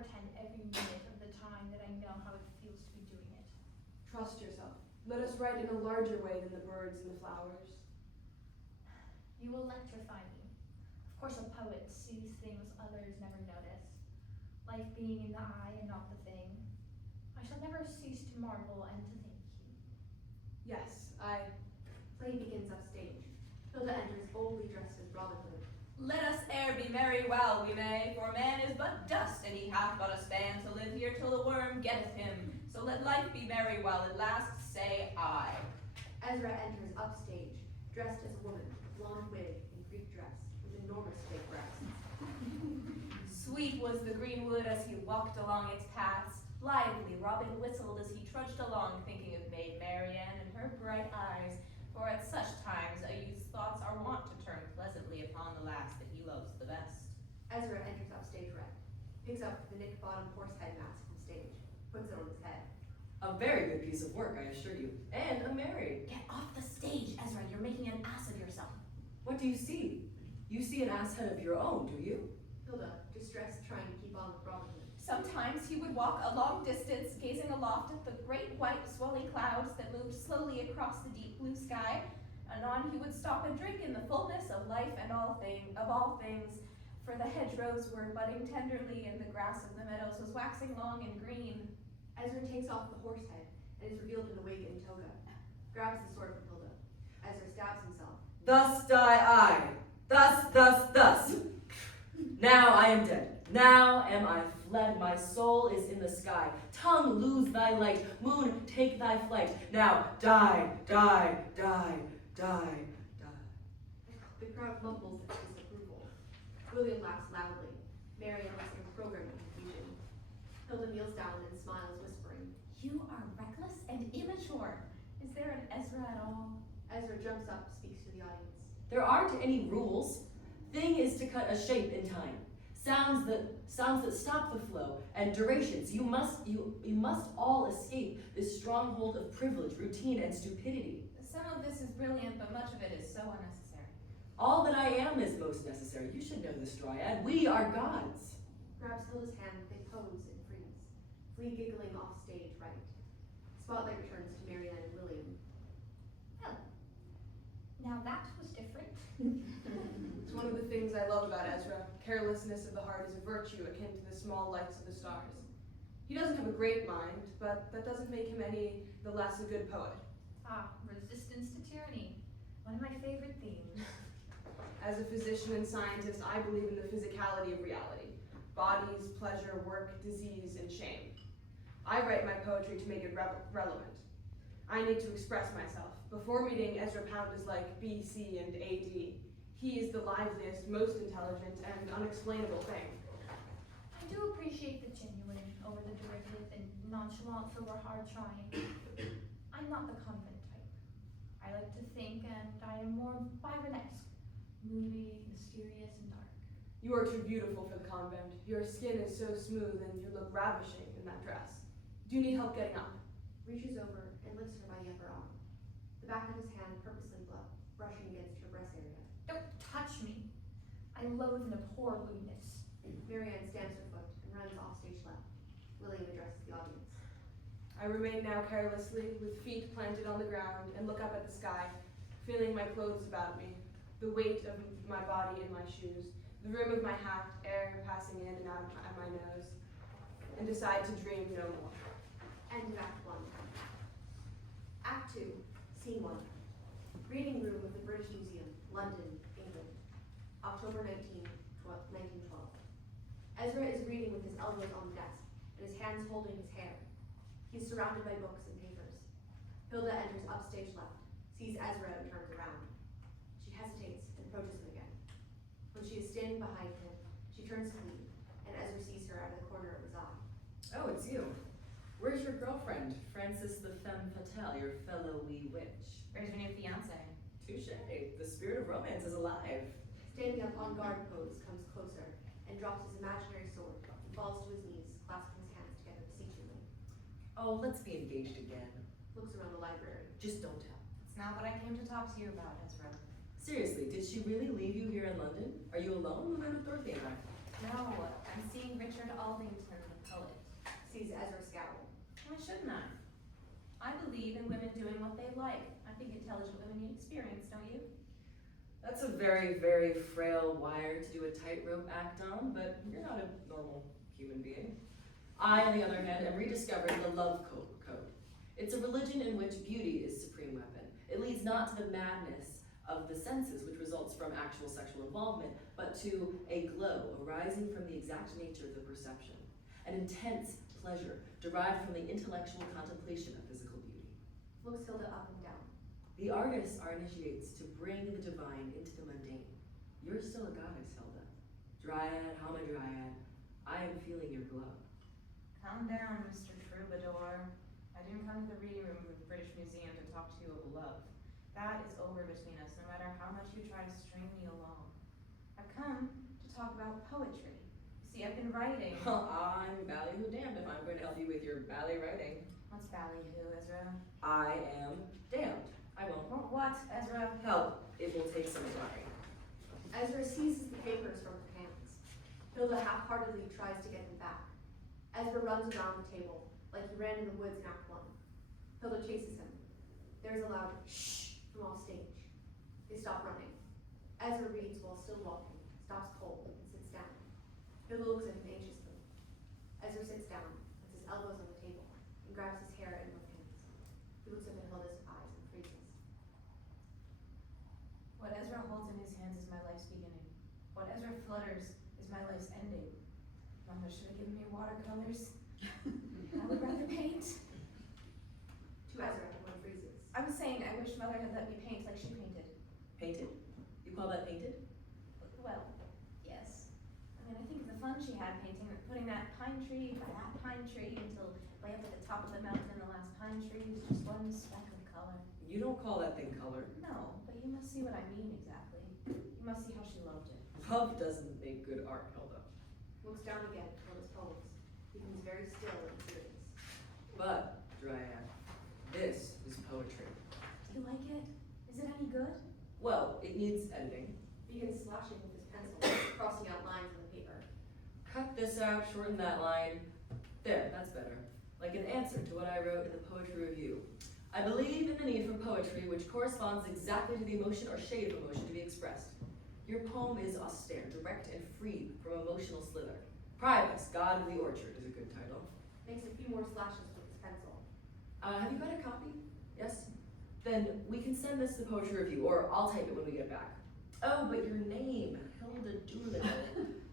pretend every minute of the time that I know how it feels to be doing it. Trust yourself. Let us write in a larger way than the birds and the flowers. You will electrify me. Of course, a poet sees things others never notice. Life being in the eye and not the thing. I shall never cease to marvel and to thank you. Yes, Play begins upstage. Hilda enters boldly dressed as Robin Hood. Let us e'er be merry while we may, for man is but dust, and he hath but a span to live here till the worm getteth him. So let life be merry while it lasts, say I. Ezra enters upstage, dressed as a woman, blonde wig and Greek dress, with enormous big breasts. Sweet was the greenwood as he walked along its paths. Blithely Robin whistled as he trudged along, thinking of Maid Marian and her bright eyes. For at such times a youth's thoughts are wont to turn pleasantly upon the lass that he loves the best. Ezra enters upstage red, picks up the Nick-bottom horse head mask from stage, puts it on his head. A very good piece of work, I assure you. And a married. Get off the stage, Ezra. You're making an ass of yourself. What do you see? You see an ass head of your own, do you? Hilda, distressed, trying to keep on with Robin Hood. Sometimes he would walk a long distance, gazing aloft at the great white swelling clouds that moved slowly across the deep blue sky. Anon he would stop and drink in the fullness of life and all things, for the hedgerows were budding tenderly, and the grass of the meadows was waxing long and green. Ezra takes off the horse head and is revealed in a wig and toga. Grabs the sword from Hilda. Ezra stabs himself. Thus die I. Thus. Now I am dead. Now am I fled. My soul is in the sky. Tongue, lose thy light. Moon, take thy flight. Now die. The crowd mumbles at disapproval. William laughs loudly. Marian looks in programming confusion. Hilda kneels down and smiles, whispering. You are reckless and immature. Is there an Ezra at all? Ezra jumps up, speaks to the audience. There aren't any rules. Thing is to cut a shape in time. Sounds that stop the flow, and durations. You must all escape this stronghold of privilege, routine, and stupidity. Some of this is brilliant, but much of it is so unnecessary. All that I am is most necessary. You should know this, Dryad. We are gods. Grabs Hilda's hand, they pose and freeze. Flee giggling off stage right. Spotlight returns to Marianne and William. Oh. Now that was different. It's one of the things I love about Ezra. Carelessness of the heart is a virtue akin to the small lights of the stars. He doesn't have a great mind, but that doesn't make him any the less a good poet. Ah, resistance to tyranny. One of my favorite themes. As a physician and scientist, I believe in the physicality of reality. Bodies, pleasure, work, disease, and shame. I write my poetry to make it relevant. I need to express myself. Before meeting Ezra Pound is like BC and AD. He is the liveliest, most intelligent, and unexplainable thing. I do appreciate the genuine over the derivative and nonchalance over hard trying. I'm not the convent type. I like to think, and I am more Byronesque. Moody, mysterious, and dark. You are too beautiful for the convent. Your skin is so smooth, and you look ravishing in that dress. Do you need help getting up? Reaches over and lifts her by the upper arm. The back of his hand purposely brushing against her breast area. Don't touch me. I loathe and abhor lewdness. Marianne stamps her foot and runs off stage left. William addresses the audience. I remain now carelessly, with feet planted on the ground, and look up at the sky, feeling my clothes about me, the weight of my body in my shoes, the rim of my hat, air passing in and out at my nose, and decide to dream no more. End of Act 1. Act 2, Scene 1. Reading room of the British Museum, London, England. October 1912. Ezra is reading with his elbows on the desk, and his hands holding his hair. He is surrounded by books and papers. Hilda enters upstage left, sees Ezra and turns around. She hesitates and approaches him again. When she is standing behind him, she turns to leave, and Ezra sees her out of the corner of his eye. Oh, it's you. Where's your girlfriend, Frances the Femme Fatale, your fellow wee witch? Where's your new fiance? Touche. The spirit of romance is alive. Standing up on guard pose, comes closer and drops his imaginary sword and falls to his knees, clasping his hands together beseechingly. Oh, let's be engaged again. Looks around the library. Just don't tell. It's not what I came to talk to you about, Ezra. Seriously, did she really leave you here in London? Are you alone? Move in with Dorothy and I. No, I'm seeing Richard Aldington, the poet. Sees Ezra scowl. Why shouldn't I? I believe in women doing what they like. I think intelligent women need experience, don't you? That's a very, very frail wire to do a tightrope act on, but you're not a normal human being. I, on the other hand, am rediscovering the love code. It's a religion in which beauty is supreme weapon. It leads not to the madness of the senses, which results from actual sexual involvement, but to a glow arising from the exact nature of the perception, an intense pleasure derived from the intellectual contemplation of physical beauty. Looks Hilda up and down. The artists are initiates to bring the divine into the mundane. You're still a goddess, Hilda. Dryad, Hamadryad, I am feeling your glow. Calm down, Mr. Troubadour. I didn't come to the reading room of the British Museum to talk to you of love. That is over between us, no matter how much you try to string me along. I've come to talk about poetry. You see, I've been writing. I'm ballyhoo damned if I'm going to help you with your bally writing. What's ballyhoo, Ezra? I am damned. I won't. What, Ezra? Help. It will take some trying. Ezra seizes the papers from her hands. Hilda half-heartedly tries to get them back. Ezra runs around the table, like he ran in the woods in Act 1. Hilda chases him. There's a loud shh from off stage. They stop running. Ezra reads while still walking, stops cold, and sits down. Hilda looks at him anxiously. Ezra sits down, puts his elbows on the table, and grabs his hair in both hands. He looks up at Hilda's eyes and freezes. What Ezra holds in his hands is my life's beginning. What Ezra flutters is my life's ending. Mama should have given me watercolors. I would rather paint. To Ezra, everyone freezes. I was saying I wish Mother had let me paint like she painted. Painted? You call that painted? Well, yes. I mean, I think of the fun she had painting, putting that pine tree by that pine tree until way up at the top of the mountain, the last pine tree was just one speck of color. You don't call that thing color. No, but you must see what I mean exactly. You must see how she loved it. Love doesn't make good art, Hilda. Looks down again at Hilda's poems. Becomes very still and serious. But, Dryad, this is poetry. Do you like it? Is it any good? Well, it needs editing. Begins slashing with his pencil, crossing out lines on the paper. Cut this out, shorten that line. There, that's better. Like an answer to what I wrote in the poetry review. I believe in the need for poetry which corresponds exactly to the emotion or shade of emotion to be expressed. Your poem is austere, direct, and free from emotional slither. Priapus, God of the Orchard, is a good title. Makes a few more slashes with his pencil. Have you got a copy? Yes? Then we can send this to the poetry review, or I'll type it when we get back. Oh, but your name, Hilda Doolittle.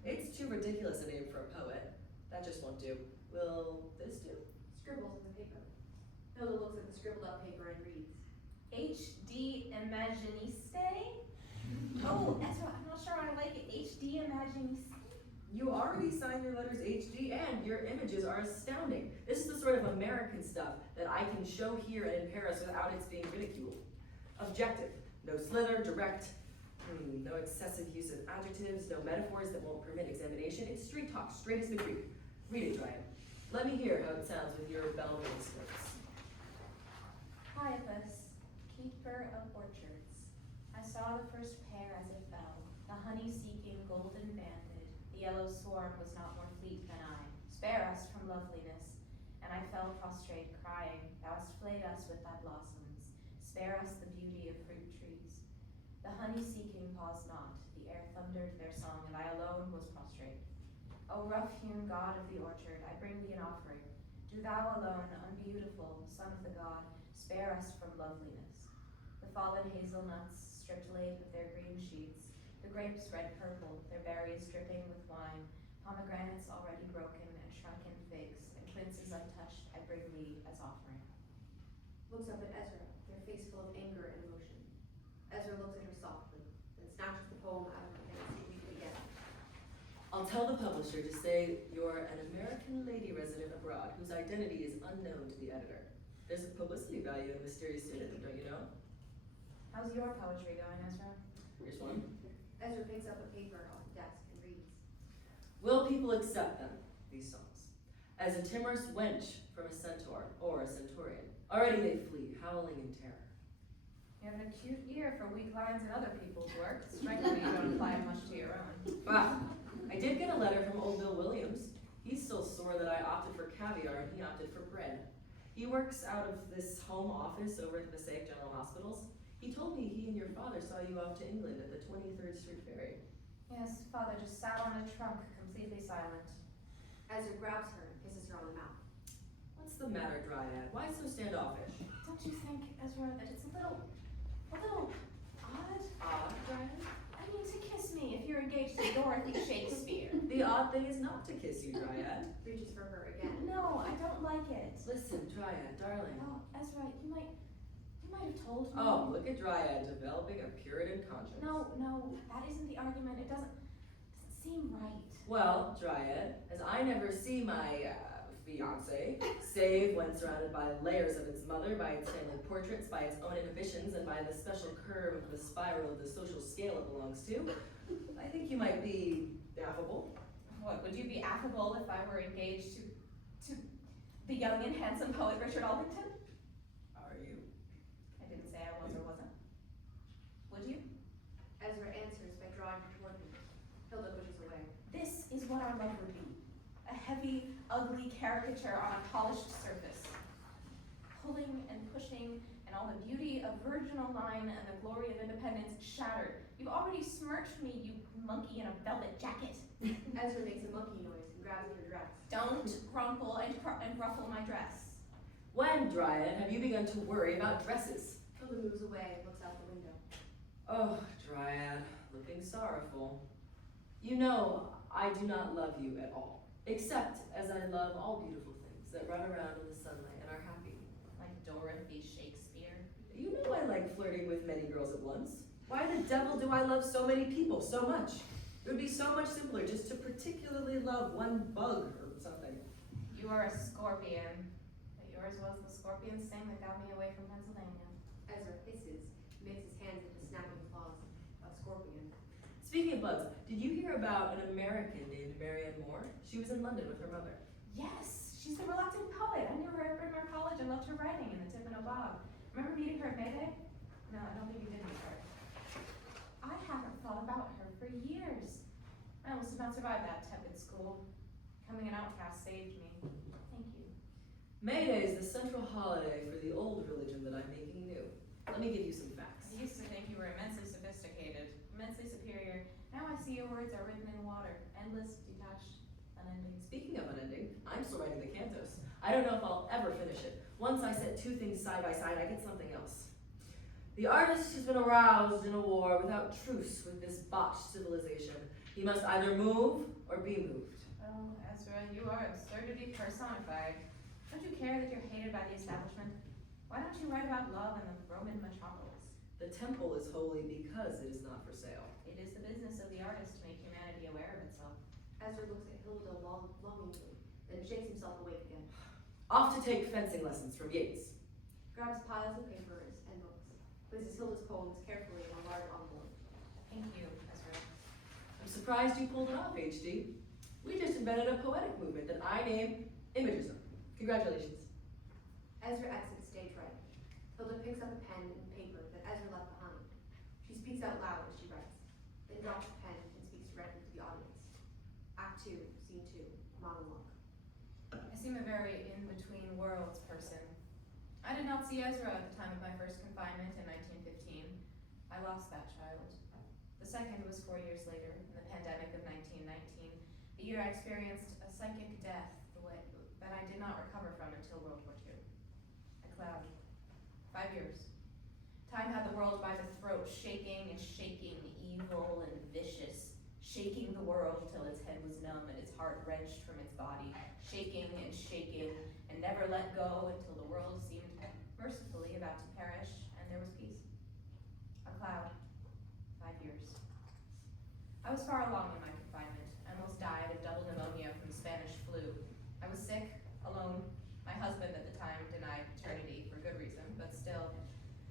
It's too ridiculous a name for a poet. That just won't do. Will this do? Scribbles in the paper. Hilda looks at the scribbled out paper and reads. HD Imaginiste? Oh, Ezra, I'm not sure I like it. HD Imaginiste? You already signed your letters HD, and your images are astounding. This is the sort of American stuff that I can show here and in Paris without its being ridiculed. Objective, no slither, direct, no excessive use of adjectives, no metaphors that won't permit examination. It's street talk, straight as the Greek. Read it, Dryad. Let me hear how it sounds with your bell-ring skirts. Priapus, keeper of orchards. I saw the first pear as it fell, the honey-seeking, golden-banded. The yellow swarm was not more fleet than I. Spare us from loveliness. And I fell prostrate, crying, Thou hast flayed us with thy blossoms. Spare us the beauty of fruit trees. The honey-seeking paused not. The air thundered their song, and I alone was prostrate. O rough-hewn God of the orchard, I bring thee an offering. Do thou alone, unbeautiful, son of the god, spare us from loveliness. The fallen hazelnuts, stripped late of their green sheets, the grapes red purple, their berries dripping with wine, pomegranates already broken, and shrunken figs, and quinces untouched, I bring thee as offering. Looks up at Ezra, their face full of anger and emotion. Ezra looks at her softly, then snatches the poem out of her hands to read it again. I'll tell the publisher to say you're an American lady resident abroad whose identity is unknown to the editor. There's a publicity value in mysterious pseudonym, don't you know? How's your poetry going, Ezra? Here's one. Ezra picks up a paper off the desk and reads. Will people accept them, these songs, as a timorous wench from a centaur or a centurion? Already they flee, howling in terror. You have an acute ear for weak lines in other people's work. Strikingly, you don't apply much to your own. Bah, I did get a letter from old Bill Williams. He's still sore that I opted for caviar and he opted for bread. He works out of this home office over at the Passaic General Hospitals. He told me he and your father saw you off to England at the 23rd Street Ferry. Yes, father just sat on a trunk, completely silent. Ezra grabs her and kisses her on the mouth. What's the matter, Dryad? Why so standoffish? Don't you think, Ezra, that it's a little odd? Odd, Dryad? I mean, to kiss me if you're engaged to Dorothy Shakespeare. The odd thing is not to kiss you, Dryad. Reaches for her again. No, I don't like it. Listen, Dryad, darling. Oh, Ezra, you might have told me. Oh, look at Dryad developing a Puritan conscience. No, that isn't the argument. It doesn't seem right. Well, Dryad, as I never see my fiance, save when surrounded by layers of its mother, by its family portraits, by its own inhibitions, and by the special curve of the spiral of the social scale it belongs to, I think you might be affable. What, would you be affable if I were engaged to the young and handsome poet Richard Alvington? Are you? I didn't say I was or wasn't. Would you? Ezra answers by drawing her toward him. Hilda pushes away. This is what our love would be. A heavy, ugly caricature on a polished surface. Pulling and pushing, and all the beauty of virginal line and the glory of independence shattered. You've already smirched me, you monkey in a velvet jacket. Ezra makes a monkey noise and grabs her dress. Don't crumple and ruffle my dress. When, Dryad, have you begun to worry about dresses? Hilda moves away and looks out the window. Oh, Dryad, looking sorrowful. You know, I do not love you at all, except as I love all beautiful things that run around in the sunlight and are happy. Like Dorothy Shakespeare. You know I like flirting with many girls at once. Why the devil do I love so many people so much? It would be so much simpler just to particularly love one bug or something. You are a scorpion. But yours was the scorpion sting that got me away from Pennsylvania. Ezra hisses, makes his hands into snapping claws. A scorpion. Speaking of bugs, did you hear about an American named Marianne Moore? She was in London with her mother. Yes, she's the reluctant poet. I knew her at Bryn Mawr College and loved her writing in the Tip and a Bob. Remember meeting her at May Day? No, I don't think you did meet her. I haven't thought about her for years. I almost did not survive that tepid school. Becoming an outcast saved me. Thank you. May Day is the central holiday for the old religion that I'm making new. Let me give you some facts. I used to think you were immensely sophisticated, immensely superior. Now I see your words are written in water, endless, detached, unending. Speaking of unending, I'm still writing the cantos. I don't know if I'll ever finish it. Once I set two things side by side, I get something else. The artist has been aroused in a war without truce with this botched civilization. He must either move or be moved. Oh, Ezra, you are absurdity personified. Don't you care that you're hated by the establishment? Why don't you write about love in the Roman metropolis? The temple is holy because it is not for sale. It is the business of the artist to make humanity aware of itself. Ezra looks at Hilda longingly, then shakes himself awake again. Off to take fencing lessons from Yates. Grabs piles of papers and books. Places Hilda's poems carefully in a large envelope. Thank you, Ezra. I'm surprised you pulled it off, HD. We just invented a poetic movement that I name Imagism. Congratulations. Ezra exits stage right. Hilda picks up a pen and paper that Ezra left behind. She speaks out loud as she writes, then drops the pen and speaks directly to the audience. Act 2, Scene 2, monologue. I seem a very in-between worlds person. I did not see Ezra at the time of my first confinement in 1915. I lost that child. The second was 4 years later, in the pandemic of 1919, the year I experienced a psychic death that I did not recover from until World War II. A cloud. 5 years. Time had the world by the throat, shaking and shaking, evil and vicious, shaking the world till its head was numb and its heart wrenched from its body, shaking and never let go until the world seemed mercifully about to perish and there was peace. A cloud. 5 years. I was far along in my confinement. I almost died of double pneumonia from Spanish flu. I was sick, alone. My husband at the time denied paternity for good reason, but still,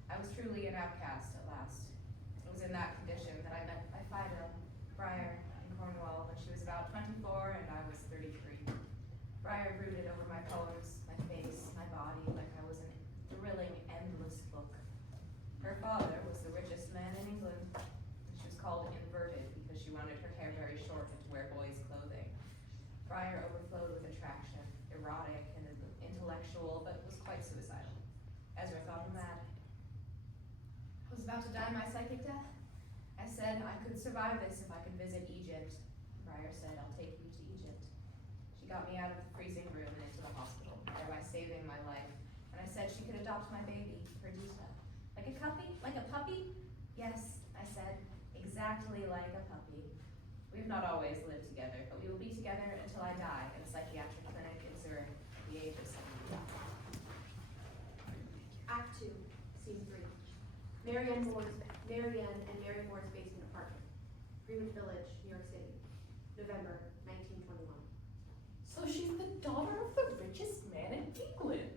I was truly an outcast at last. It was in that condition that I met my Phaedra, Briar, in Cornwall when she was about 24 and I was 33. Briar brooded over my poems, my face, my body, like I was a thrilling, endless book. Her father was the richest man in England. She was called inverted because she wanted her hair very short and to wear boys' clothes. about to die my psychic death? I said I could survive this if I could visit Egypt. Briar said, I'll take you to Egypt. She got me out of the freezing room and into the hospital, thereby saving my life. And I said she could adopt my baby, Perdita. Like a puppy? Like a puppy? Yes, I said, exactly like a puppy. We've not always lived together, but we will be together until I die in a psychiatric clinic in Zurich at the age of 70. Act 2, Scene 3. Marianne and Mary Moore's basement apartment. Greenwich Village, New York City. November 1921. So she's the daughter of the richest man in England.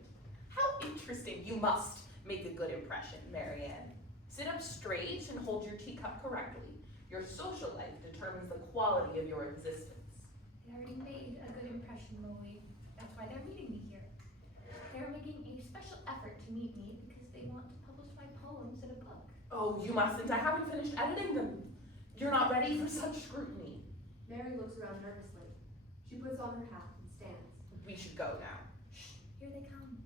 How interesting. You must make a good impression, Marianne. Sit up straight and hold your teacup correctly. Your social life determines the quality of your existence. They already made a good impression, Molly. That's why they're meeting me here. They're making a special effort to meet me because they want to publish my poems in a book. Oh, you mustn't. I haven't finished editing them. You're not ready for such scrutiny. Mary looks around nervously. She puts on her hat and stands. We should go now. Here they come.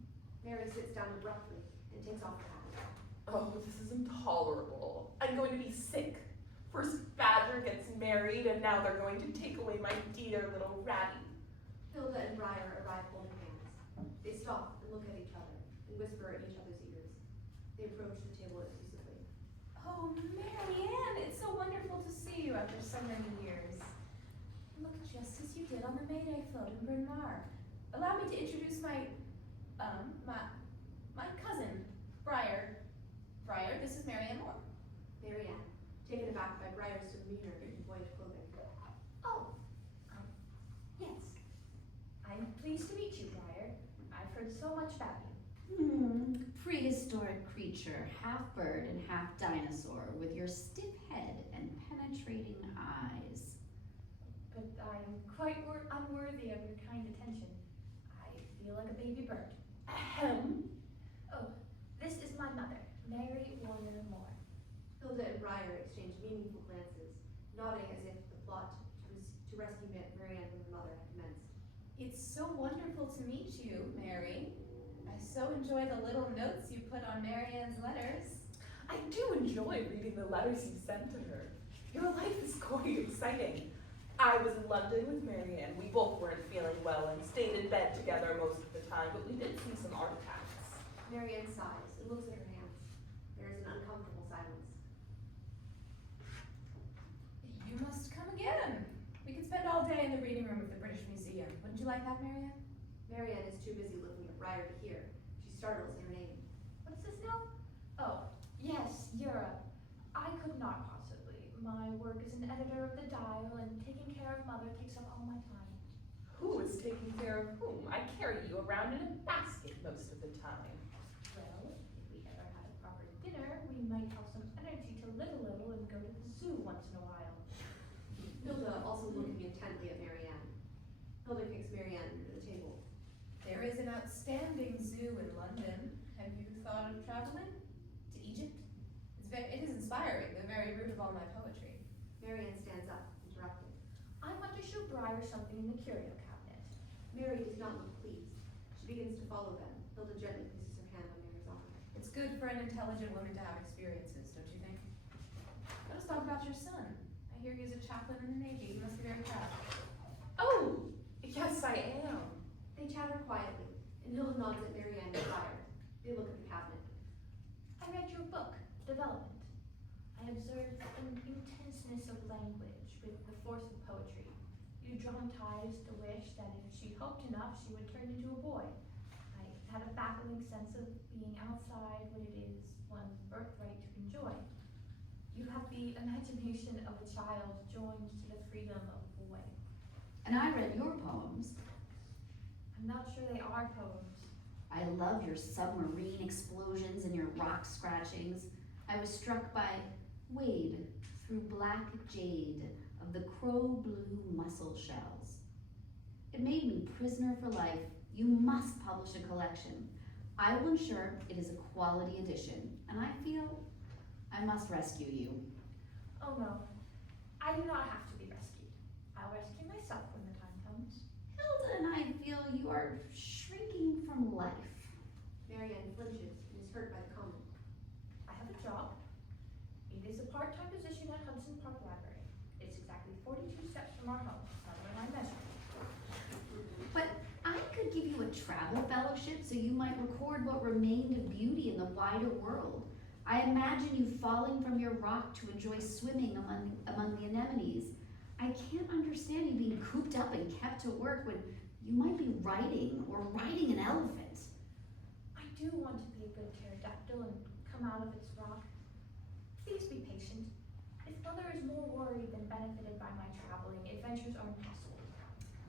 Mary sits down abruptly and takes off her hat. Oh, this is intolerable. I'm going to be sick. First Badger gets married, and now they're going to take away my dear little Ratty. Hilda and Briar arrive holding hands. They stop and look at each other and whisper in each other's ears. They approach the table effusively. Oh, Marianne, it's so wonderful to see you after so many years. You look just as you did on the Mayday float in Bryn Mawr. Allow me to introduce my cousin, Briar. Briar, this is Marianne Moore. Marianne, taken aback by Briar's demeanor in voyage clothing. Oh, yes. I'm pleased to meet you, Briar. I've heard so much about you. Prehistoric creature, half bird and half dinosaur, with your stiff head and penetrating eyes. But I'm quite unworthy of your kind attention. I feel like a baby bird. Ahem. Oh, this is my mother, Mary Warner Moore. Hilda and Briar exchange meaningful glances, nodding as if the plot to rescue Marianne from her mother had commenced. It's so wonderful to meet you, Mary. I so enjoy the little notes you put on Marianne's letters. I do enjoy reading the letters you sent to her. Your life is quite exciting. I was in London with Marianne. We both weren't feeling well and stayed in bed together most of the time, but we did see some artifacts. Marianne sighs and looks at her hands. There is an uncomfortable silence. You must come again. We could spend all day in the reading room of the British Museum. Wouldn't you like that, Marianne? Marianne is too busy looking at Briar to hear. She startles at her name. What's this now? Oh, yes, Europe. I could not possibly. My work as an editor of the Dial and taking care of Mother takes up all my time. Who is taking care of whom? I carry you around in a basket most of the time. Well, if we ever had a proper dinner, we might have some energy to live a little and go to the zoo once in a while. Hilda also looking intently at Marianne. Hilda kicks Marianne under the table. There is an outstanding zoo in London. Have you thought of traveling to Egypt? It is inspiring, the very root of all my poetry. Marianne stands up, interrupting. I want to show Briar something in the curio cabinet. Mary does not look pleased. She begins to follow them. Hilda gently places her hand on Mary's arm. It's good for an intelligent woman to have experiences, don't you think? Let us talk about your son. I hear he is a chaplain in the Navy. You must be very proud. Oh, yes, I am. They chatter quietly, and Hilda nods at Marianne and Briar. They look at the cabinet. I read your book, Development. I observed an intenseness of language with the force of poetry. You dramatized the wish that if she hoped enough, she would turn into a boy. I had a baffling sense of being outside what it is one's birthright to enjoy. You have the imagination of a child joined to the freedom of a boy. And I read your poems. I'm not sure they are poems. I love your submarine explosions and your rock scratchings. I was struck by wade through black jade of the crow blue mussel shells. It made me prisoner for life. You must publish a collection. I will ensure it is a quality edition, and I feel I must rescue you. Oh no, I do not have to be rescued. I'll rescue myself when the time comes. Hilda and I feel you are shrinking from life. Marianne flinches and is hurt by the comment. I have a job. fellowship so you might record what remained of beauty in the wider world. I imagine you falling from your rock to enjoy swimming among the anemones. I can't understand you being cooped up and kept to work when you might be riding or riding an elephant. I do want to be a good pterodactyl and come out of its rock. Please be patient. If Mother is more worried than benefited by my traveling, adventures are impossible.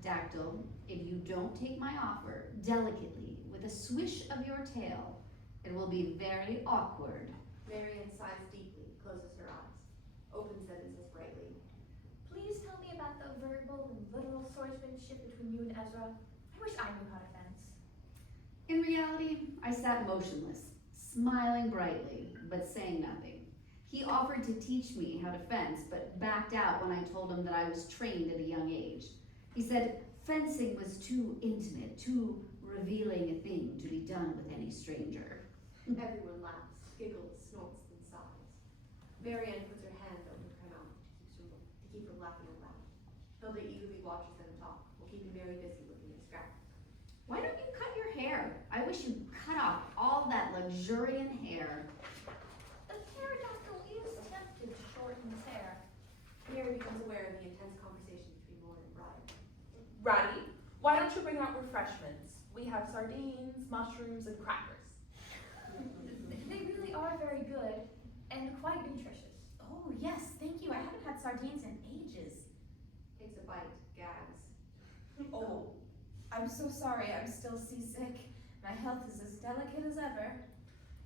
Dactyl, if you don't take my offer delicately with a swish of your tail, it will be very awkward. Marianne sighs deeply, closes her eyes, opens them and says brightly, Please tell me about the verbal and literal swordsmanship between you and Ezra. I wish I knew how to fence. In reality, I sat motionless, smiling brightly, but saying nothing. He offered to teach me how to fence, but backed out when I told him that I was trained at a young age. He said fencing was too intimate, too revealing a thing to be done with any stranger. Everyone laughs, giggles, snorts, and sighs. Marianne puts her hand over her mouth to keep from laughing out loud. Hilda eagerly watches them talk, while keeping very busy looking at scraps. Why don't you cut your hair? I wish you'd cut off all that luxuriant hair. The pterodactyl is tempted to shorten his hair. Mary becomes aware of the intense conversation between Lauren and Brian. Ratty, why don't you bring out refreshments? We have sardines, mushrooms, and crackers. They really are very good and quite nutritious. Oh, yes, thank you. I haven't had sardines in ages. Takes a bite, gags. Oh, I'm so sorry. I'm still seasick. My health is as delicate as ever.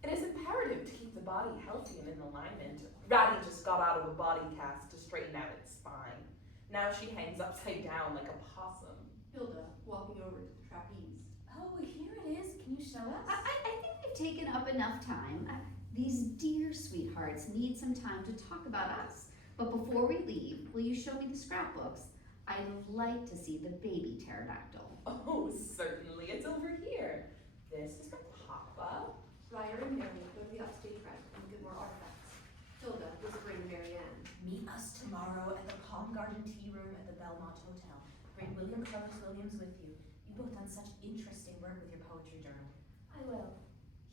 It is imperative to keep the body healthy and in alignment. Ratty just got out of a body cast to straighten out its spine. Now she hangs upside down like a possum. Hilda, walking over to the trapeze. Oh, here it is. Can you show us? I think we've taken up enough time. These dear sweethearts need some time to talk about us. But before we leave, will you show me the scrapbooks? I'd like to see the baby pterodactyl. Oh, certainly. It's over here. This is from Papa. Ryder and Mary go to the upstage front and look at more artifacts. Hilda, whispering to Marianne. Meet us tomorrow at the Palm Garden Tea Room at the Belmont Hotel. Bring William Carlos Williams with you. You've both done such interesting work with your poetry journal. I will.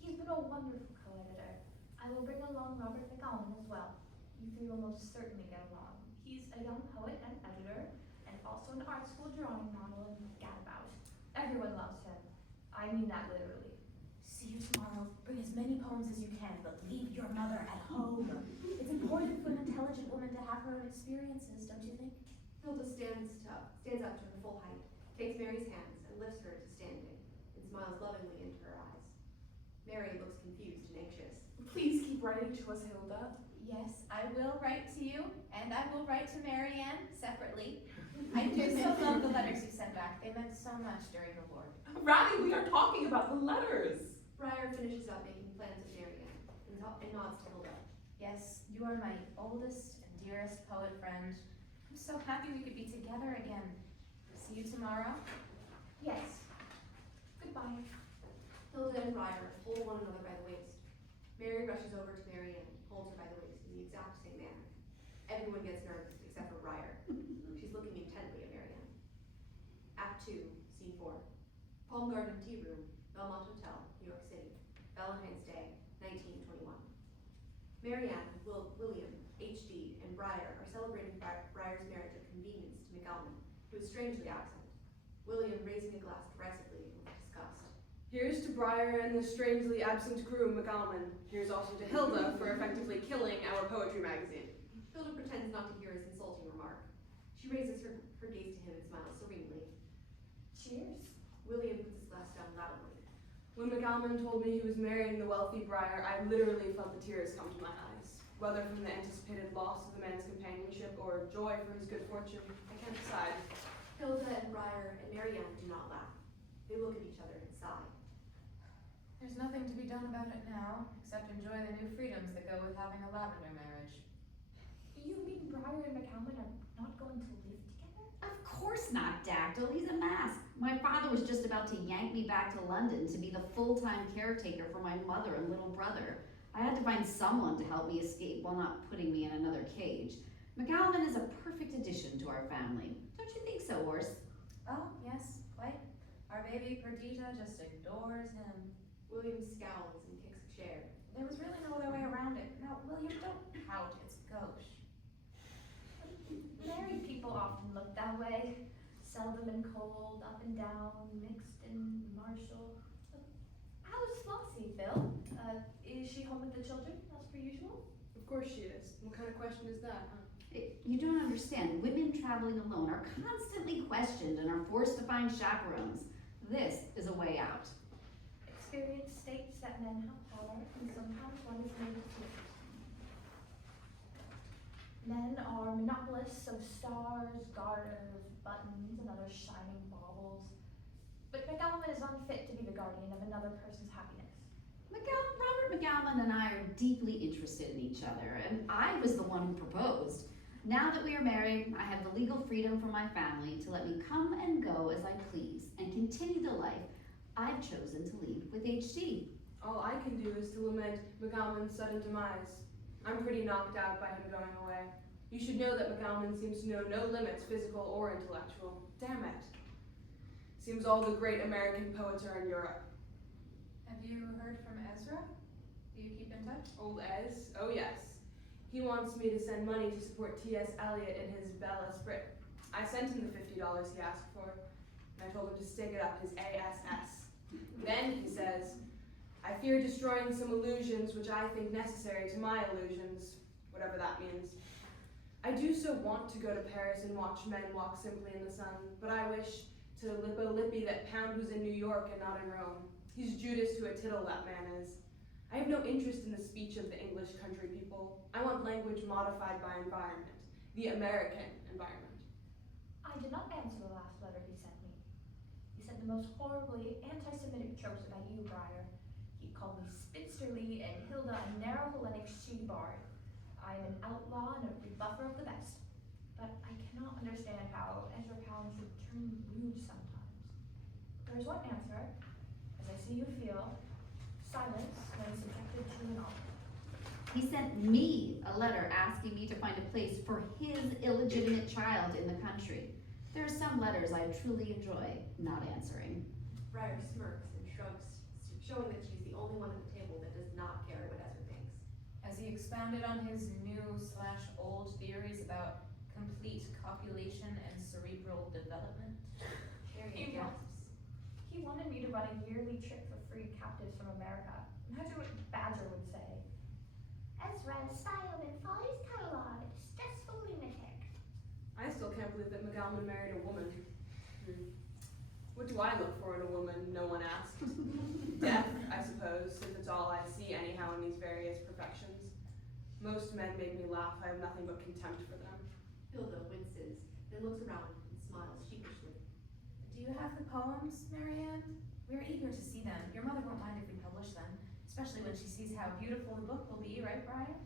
He's been a wonderful co-editor. I will bring along Robert McGowan as well. You three will most certainly get along. He's a young poet and editor, and also an art school drawing model and gadabout. Everyone loves him. I mean that literally. See you tomorrow. Bring as many poems as you can, but leave your mother at home. It's important for an intelligent woman to have her own experiences, don't you think? Hilda stands up to her full height, takes Mary's hands and lifts her to standing, and smiles lovingly into her eyes. Mary looks confused and anxious. Please keep writing to us, Hilda. Yes, I will write to you, and I will write to Marianne separately. I do so love the letters you sent back. They meant so much during the war. Ratty, we are talking about the letters. Briar finishes up making plans with Marianne and nods to Hilda. Yes, you are my oldest and dearest poet friend. I'm so happy we could be together again. See you tomorrow. Yes. Goodbye. Hilda and Ryder hold one another by the waist. Mary rushes over to Marianne, holds her by the waist in the exact same manner. Everyone gets nervous except for Ryder. She's looking intently at Marianne. Act 2, Scene 4. Palm Garden Tea Room, Belmont Hotel, New York City. Valentine's Day, 1921. Marianne, William, H.D., and Briar are celebrating Briar's marriage of convenience to McElman, who is strangely absent. William raising a glass derisively with disgust. Here's to Briar and the strangely absent crew, McAlman. Here's also to Hilda for effectively killing our poetry magazine. Hilda pretends not to hear his insulting remark. She raises her gaze to him and smiles serenely. Cheers. William puts his glass down loudly. When McAlman told me he was marrying the wealthy Briar, I literally felt the tears come to my eyes. Whether from the anticipated loss of the man's companionship or joy for his good fortune, I can't decide. Hilda and Briar and Marianne do not laugh. They look at each other and sigh. There's nothing to be done about it now, except enjoy the new freedoms that go with having a lavender marriage. You mean Briar and McAlman are not going to live together? Of course not, Dactyl. He's a mask. My father was just about to yank me back to London to be the full-time caretaker for my mother and little brother. I had to find someone to help me escape while not putting me in another cage. McAlman is a perfect addition to our family. Don't you think so, Ors? Oh, yes, quite. Our Lady Perdita just adores him. William scowls and kicks a chair. There was really no other way around it. Now, William, don't pout, it's gauche. Married people often look that way. Seldom and cold, up and down, mixed and martial. How's Flossie, Phil? Is she home with the children, as per usual? Of course she is. What kind of question is that, huh? You don't understand. Women traveling alone are constantly questioned and are forced to find chaperones. This is a way out. Experience states that men have power, and sometimes one is made to feel it. Men are monopolists of stars, garters, buttons, and other shining baubles. But McGowan is unfit to be the guardian of another person's happiness. Robert McGowan and I are deeply interested in each other, and I was the one who proposed. Now that we are married, I have the legal freedom from my family to let me come and go as I please and continue the life I've chosen to lead with HD. All I can do is to lament McGowan's sudden demise. I'm pretty knocked out by him going away. You should know that McGowan seems to know no limits, physical or intellectual. Damn it. Seems all the great American poets are in Europe. Have you heard from Ezra? Do you keep in touch? Old Ez? Oh yes. He wants me to send money to support T.S. Eliot in his Belle Esprit. I sent him the $50 he asked for, and I told him to stick it up his ASS. Then he says, I fear destroying some illusions which I think necessary to my illusions, whatever that means. I do so want to go to Paris and watch men walk simply in the sun, but I wish to Lippo Lippi that Pound was in New York and not in Rome. He's Judas to a tittle, that man is. I have no interest in the speech of the English country people. I want language modified by environment, the American environment. I did not answer the last letter he sent me. He said the most horribly anti-Semitic tropes about you, Briar. He called me spitsterly and Hilda a narrow Hellenic she-bard. I am an outlaw and a rebuffer of the best. But I cannot understand how Ezra Pound should turn rude sometimes. There is one answer, as I see you feel, silence when subjected to an offer. He sent me a letter asking me to find a place for his illegitimate child in the country. There are some letters I truly enjoy not answering. Briar smirks and shrugs, showing that she's the only one at the table that does not care what Ezra thinks. Has he expounded on his new/old theories about complete copulation and cerebral development? Marianne gasps. He wanted me to run a yearly trip for free captives from America. Imagine what Badger would say. Ezra is styled in Folly's catalog, a distressful lunatic. I still can't believe that McGowan married a woman. What do I look for in a woman? No one asked. Death, I suppose, since it's all I see anyhow in these various perfections. Most men make me laugh. I have nothing but contempt for them. Hilda winces, then looks around and smiles sheepishly. Do you have the poems, Marianne? We're eager to see them. Your mother won't mind if we publish them, especially when she sees how beautiful the book will be, right, Brian?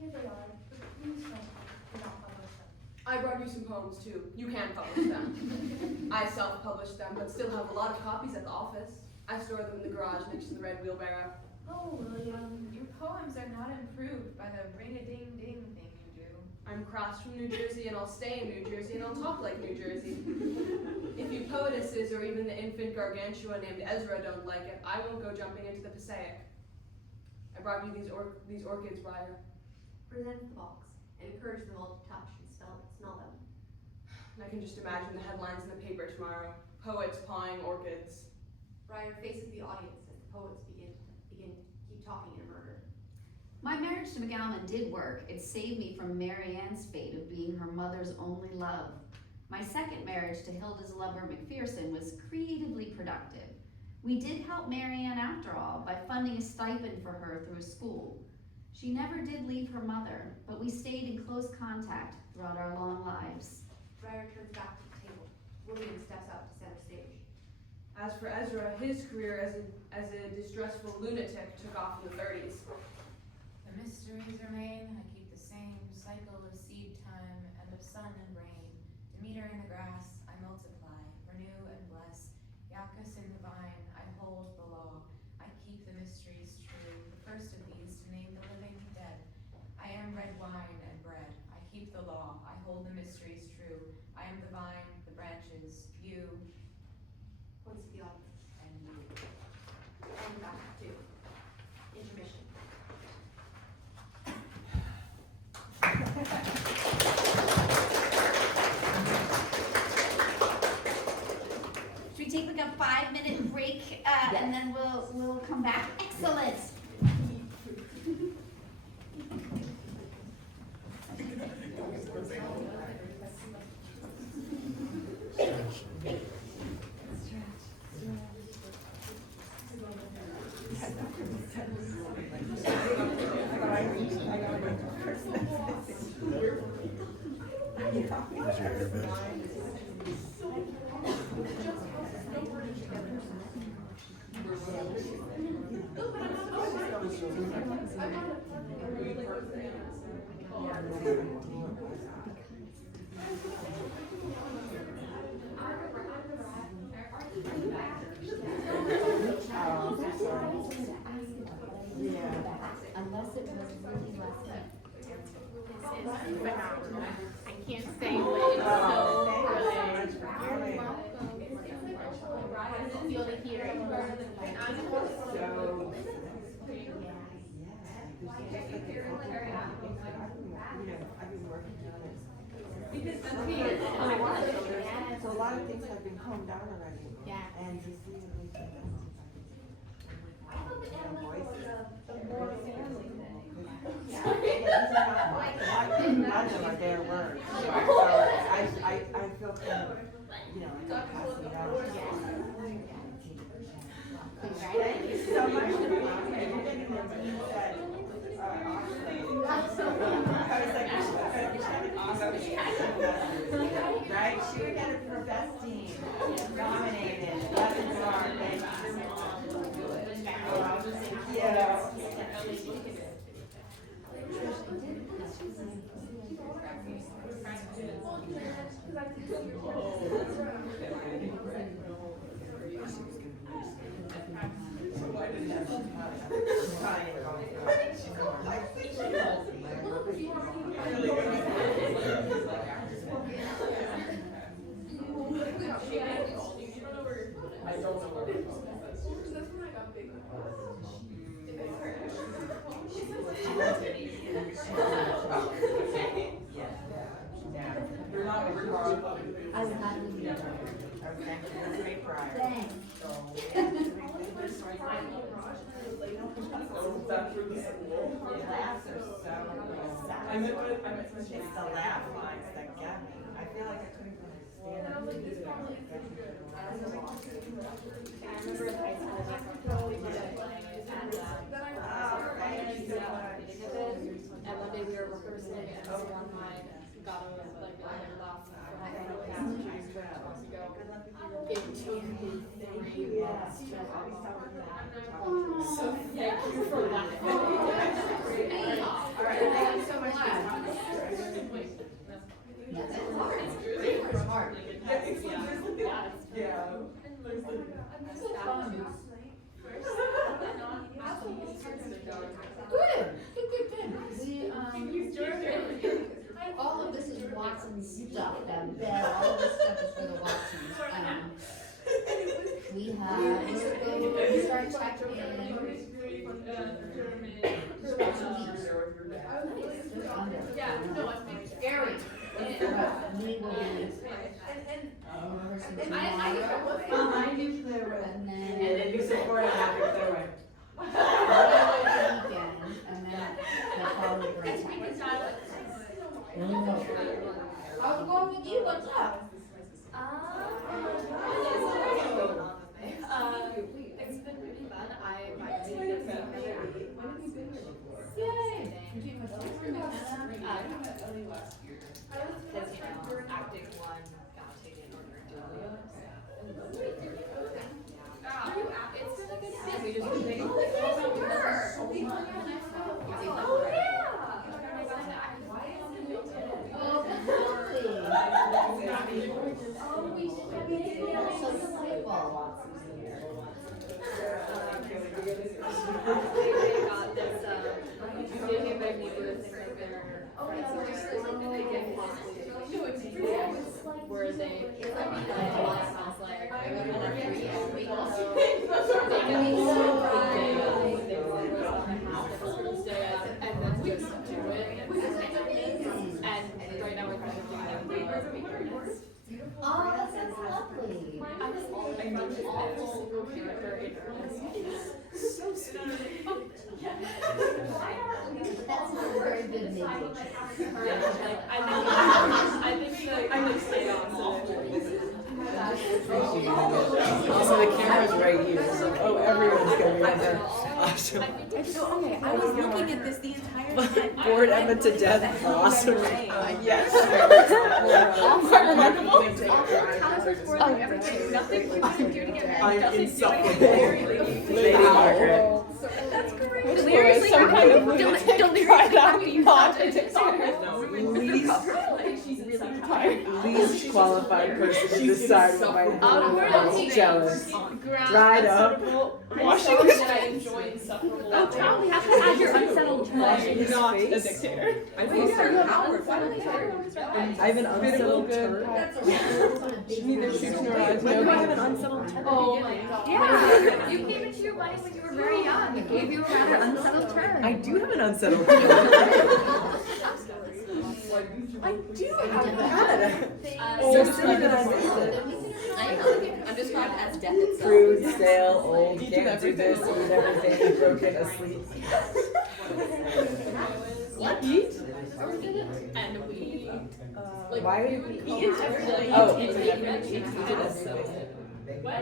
Here they are, but please do not publish them. I brought you some poems too. You can publish them. I self-published them, but still have a lot of copies at the office. I store them in the garage next to the red wheelbarrow. Oh, William. Your poems are not improved by the ring-a-ding-ding thing you do. I'm crossed from New Jersey and I'll stay in New Jersey and I'll talk like New Jersey. If you poetesses or even the infant gargantua named Ezra don't like it, I won't go jumping into the Passaic. I brought you these orchids, Briar. Presents the box and encourages them all to touch and smell them. And I can just imagine the headlines in the paper tomorrow. Poets pawing orchids. Briar faces the audience as the poets begin keep talking in a murder. My marriage to McGowan did work. It saved me from Marianne's fate of being her mother's only love. My second marriage to Hilda's lover McPherson was creatively productive. We did help Marianne after all by funding a stipend for her through a school. She never did leave her mother, but we stayed in close contact throughout our long lives. Briar turns back to the table. William steps out to center stage. As for Ezra, his career as a distressful lunatic took off in the 30s. The mysteries remain. I keep the same cycle of seed time and of sun and rain. Demeter in the grass, I multiply, renew and bless. Iacchus in the vine, I hold the law. I keep the mysteries true. The first of these to name the living dead. I am red wine and bread. I keep the law. I hold the mysteries true. I am the vine, the branches, you. Points to we take like a 5-minute break, and then we'll come back? Excellent. Is your hair best? Unless it was really last night. Phenomenal. I can't say, but it's so good. You're welcome. How does it feel to hear it? So a lot of things have been calmed down already. Yeah. And to see the I thought the animal was a more family thing. None of their words. So I feel kind of, like passing it out. Thank you so much for being here. You're getting the team that, awesome. I was like, awesome. Right? She would get it for best team. Nominated. Lessons are, thank you. Yeah. I would not leave you. Thanks. It's the laugh lines that get me. I feel like I couldn't understand it. And one day we were rehearsing and someone got a laugh from it took me 3 months to recover that. So thank you for that. All right, thank you so much for coming. Yeah, that's hard. It's hard. Yeah. Good. All of this is Watson's stuff. All of this stuff is for the Watsons. We have. We'll start checking in. 2 weeks. Scary. We will be. I knew there were. And And then. then you support it after the way. Weekend, and then the following break. How's it going with you? What's up? It's been really fun. I migrated this Yay! acting one, acting in order to we just where they sounds like and then just do it. And right now we're kind of doing that. Oh, that sounds lovely. I just awful character in So sweet. That's not a very good maybe. Also, the camera's right here, so oh, everyone's gonna be on there. Awesome. Okay, I was looking at this the entire time. Bored Emma to death. Awesome. Yes. Quite remarkable. I'm insufferable. Lady Margaret. Clearly, some kind of lunatic tried out not a TikToker. Least qualified person to decide what my jealous. Dried up. Washing is that I enjoy insufferable. Oh, Charlie, you have to add your unsettled tone. I'm not a dictator. I have an unsettled turn. Neither shoots nor odds. Why do I have an unsettled turn? Oh my god. Yeah, you came into your wedding when you were very young. It gave you a rather unsettled turn. I do have an unsettled turn. I do have that. So silly that I missed it. I'm described as death itself. Crude, stale, old, can't do this, eat everything, broken, asleep. What? Eat? And we Why would we eat? eat everything. Oh,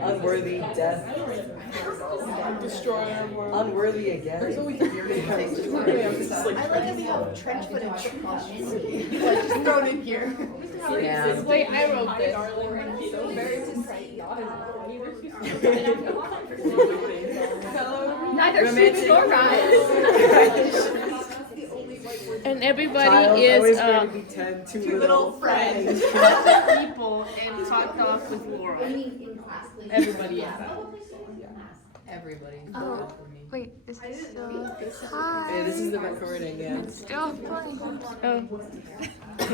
unworthy, death, Destroy our world. unworthy again. I like that we have trench footage just thrown in here. Yeah. Wait, I wrote this. So very Neither shoot nor rise. And everybody Child's is always going to be 10, two little friends, people, and talked off with Laura. I mean, in class, please. Everybody is. Everybody. Oh, wait, is this still? Yeah, this is the recording, yeah. Still playing. Oh.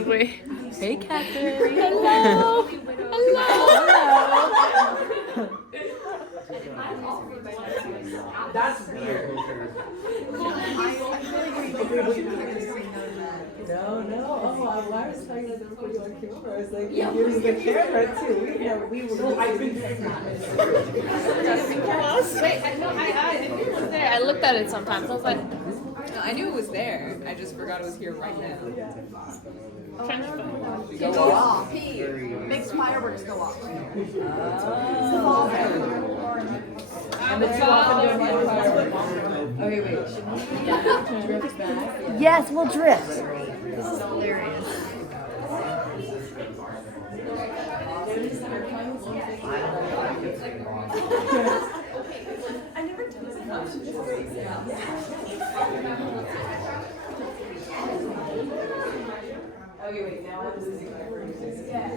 Wait. Hey, Catherine. Hello. That's weird. No. Oh, I was talking about the video on camera. I was like, you're using the camera too. We were. I've been doing that. Wait, I knew it was there. I looked at it sometimes. I was like, I knew it was there. I just forgot it was here right now. trench foot. Go off. Makes fireworks go off. And the two often don't like fireworks. Okay, wait. Should we drift back? Yes, we'll drift. This is hilarious. I never told Okay, wait, now I'm losing my phrases. Yeah.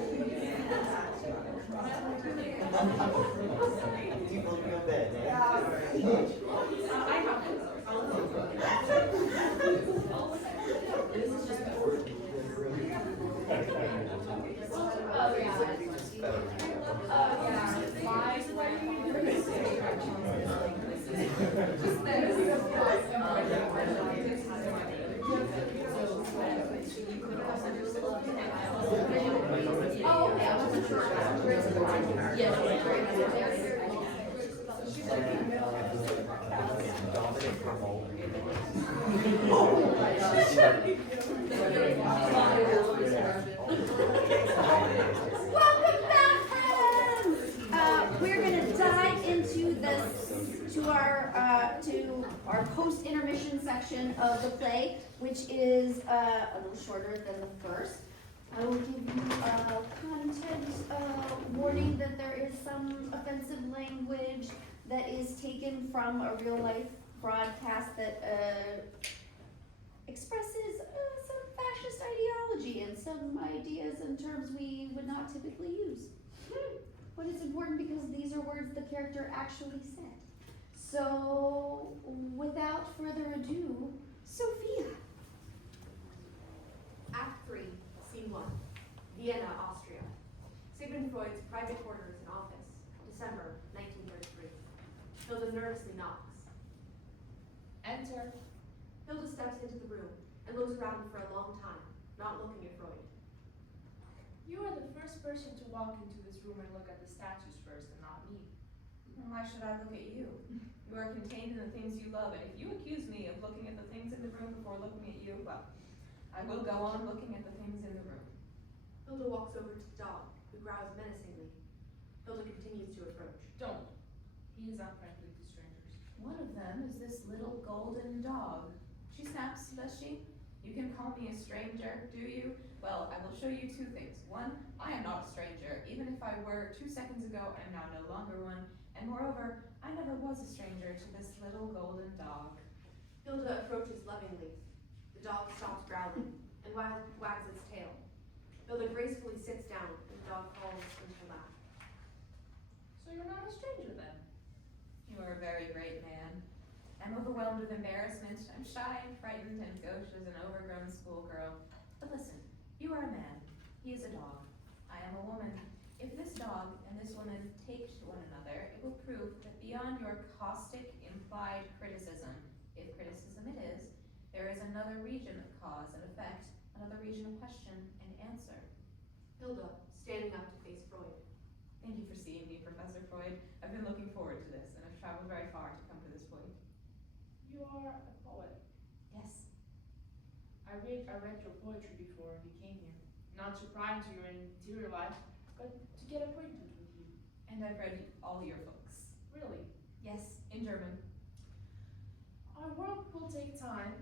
Welcome back, friends! We're gonna dive into our post-intermission section of the play, which is a little shorter than the first. I will give you a content warning that there is some offensive language that is taken from a real-life broadcast that expresses some fascist ideology and some ideas and terms we would not typically use. But it's important because these are words the character actually said. So, without further ado, Sophia. Act 3, Scene 1, Vienna, Austria. Sigmund Freud's private quarters and office, December 1933. Hilda nervously knocks. Enter. Hilda steps into the room and looks around for a long time, not looking at Freud. You are the first person to walk into this room and look at the statues first, and not me. Why should I look at you? You are contained in the things you love, and if you accuse me of looking at the things in the room before looking at you, well, I will go on looking at the things in the room. Hilda walks over to the dog, who growls menacingly. Hilda continues to approach. Don't. He is unfriendly to strangers. One of them is this little golden dog. She snaps, does she? You can call me a stranger, do you? Well, I will show you two things. One, I am not a stranger. Even if I were 2 seconds ago, I am now no longer one. And moreover, I never was a stranger to this little golden dog. Hilda approaches lovingly. The dog stops growling and wags its tail. Hilda gracefully sits down and the dog crawls into her lap. So you're not a stranger then? You are a very great man. I'm overwhelmed with embarrassment. I'm shy and frightened and gauche as an overgrown schoolgirl. But listen, you are a man. He is a dog. I am a woman. If this dog and this woman take to one another, it will prove that beyond your caustic, implied criticism, if criticism it is, there is another region of cause and effect, another region of question and answer. Hilda, standing up to face Freud. Thank you for seeing me, Professor Freud. I've been looking forward to this, and I've traveled very far to come to this point. You are a poet. Yes. I read your poetry before you came here. Not to pry into your interior life, but to get acquainted with you. And I've read all your books. Really? Yes, in German. Our work will take time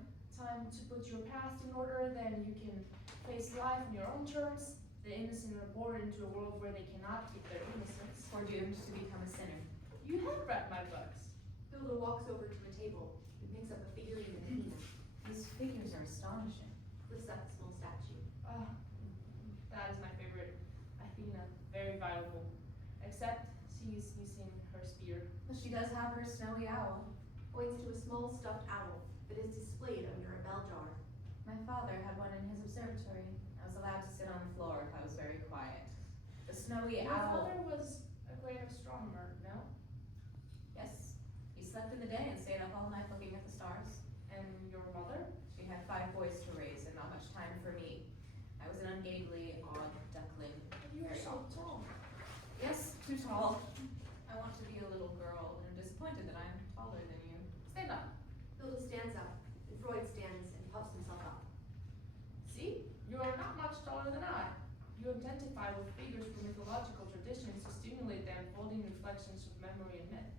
to put your past in order, then you can face life on your own terms. The innocent are born into a world where they cannot keep their innocence. Or doomed to become a sinner. You have read my books. Hilda walks over to a table and picks up a figurine of Athena. These figures are astonishing. Lifts up a small statue. That is my favorite. Athena, very valuable. Except she's missing her spear. But she does have her snowy owl. Points to a small stuffed owl that is displayed under a bell jar. My father had one in his observatory. I was allowed to sit on the floor if I was very quiet. The snowy Your owl. father was a great astronomer, no? Yes. He slept in the day and stayed up all night looking at the stars. And your mother? She had 5 boys to raise and not much time for me. I was an ungainly, odd duckling. But you are so tall. Yes, too tall. I want to be a little girl, and I'm disappointed that I'm taller than you. Stand up. Hilda stands up, and Freud stands and puffs himself up. See? You're not much taller than I. You identify with figures from mythological traditions to stimulate the unfolding reflections of memory and myth.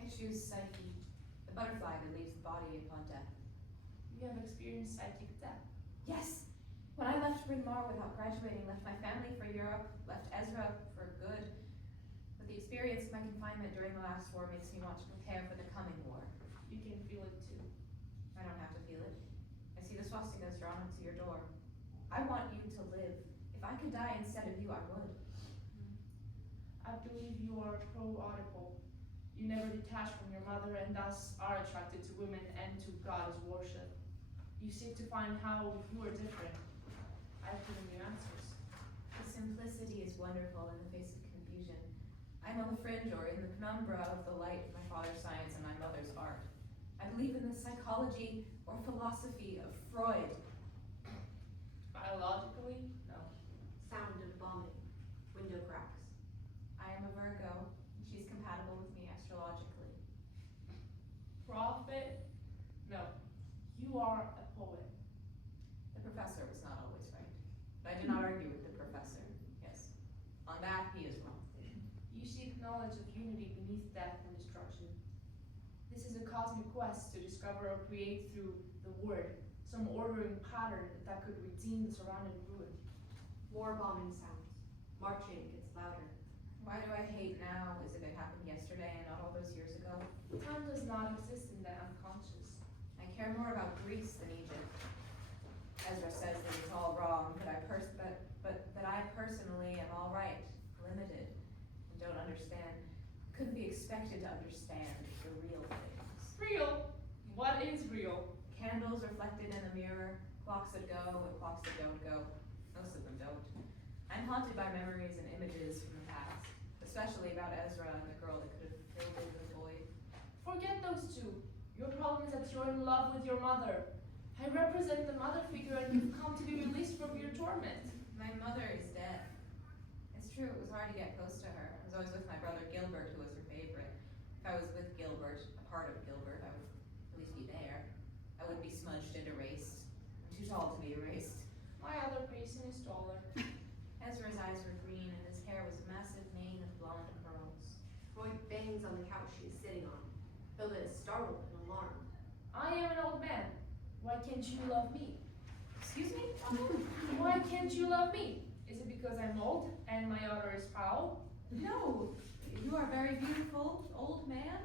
I choose Psyche, the butterfly that leaves the body upon death. You have experienced psychic death. Yes! When I left Bryn Mawr without graduating, left my family for Europe, left Ezra for good. But the experience of my confinement during the last war makes me want to prepare for the coming war. You can feel it too. I don't have to feel it. I see the swastikas drawn onto your door. I want you to live. If I could die instead of you, I would. I believe you are pro-Oedipal. You never detach from your mother and thus are attracted to women and to goddess worship. You seek to find how you are different. I've given you answers. The simplicity is wonderful in the face of confusion. I'm on the fringe or in the penumbra of the light of my father's science and my mother's art. I believe in the psychology or philosophy of Freud. Biologically? No. Sound of bombing. Window cracks. I am a Virgo, and she's compatible with me astrologically. Prophet? No. You are a poet. The professor was not always right. But I did not argue with the professor. Yes. On that, he is wrong. You seek knowledge of unity beneath death and destruction. This is a cosmic quest to discover or create through the word some ordering pattern that could redeem the surrounding ruin. More bombing sounds. Marching gets louder. Why do I hate now as if it happened yesterday and not all those years ago? Time does not exist in the unconscious. I care more about Greece than Egypt. Ezra says that it's all wrong, but I personally am all right, limited, and don't understand. Couldn't be expected to understand the real things. Real? What is real? Candles reflected in a mirror, clocks that go and clocks that don't go. Most of them don't. I'm haunted by memories and images from the past, especially about Ezra and the girl that could have filled in the void. Forget those two. Your problem is that you're in love with your mother. I represent the mother figure and you've come to be released from your torment. My mother is dead. It's true, it was hard to get close to her. I was always with my brother Gilbert, who was her favorite. If I was with Gilbert, a part of Gilbert, I would at least be there. I wouldn't be smudged and erased. I'm too tall to be erased. My other patient is taller. Ezra's eyes were green and his hair was a massive mane of blonde curls. Freud bangs on the couch she is sitting on. Hilda is startled and alarmed. I am an old man. Why can't you love me? Excuse me? Why can't you love me? Is it because I'm old and my odor is foul? No, you are very beautiful, old man.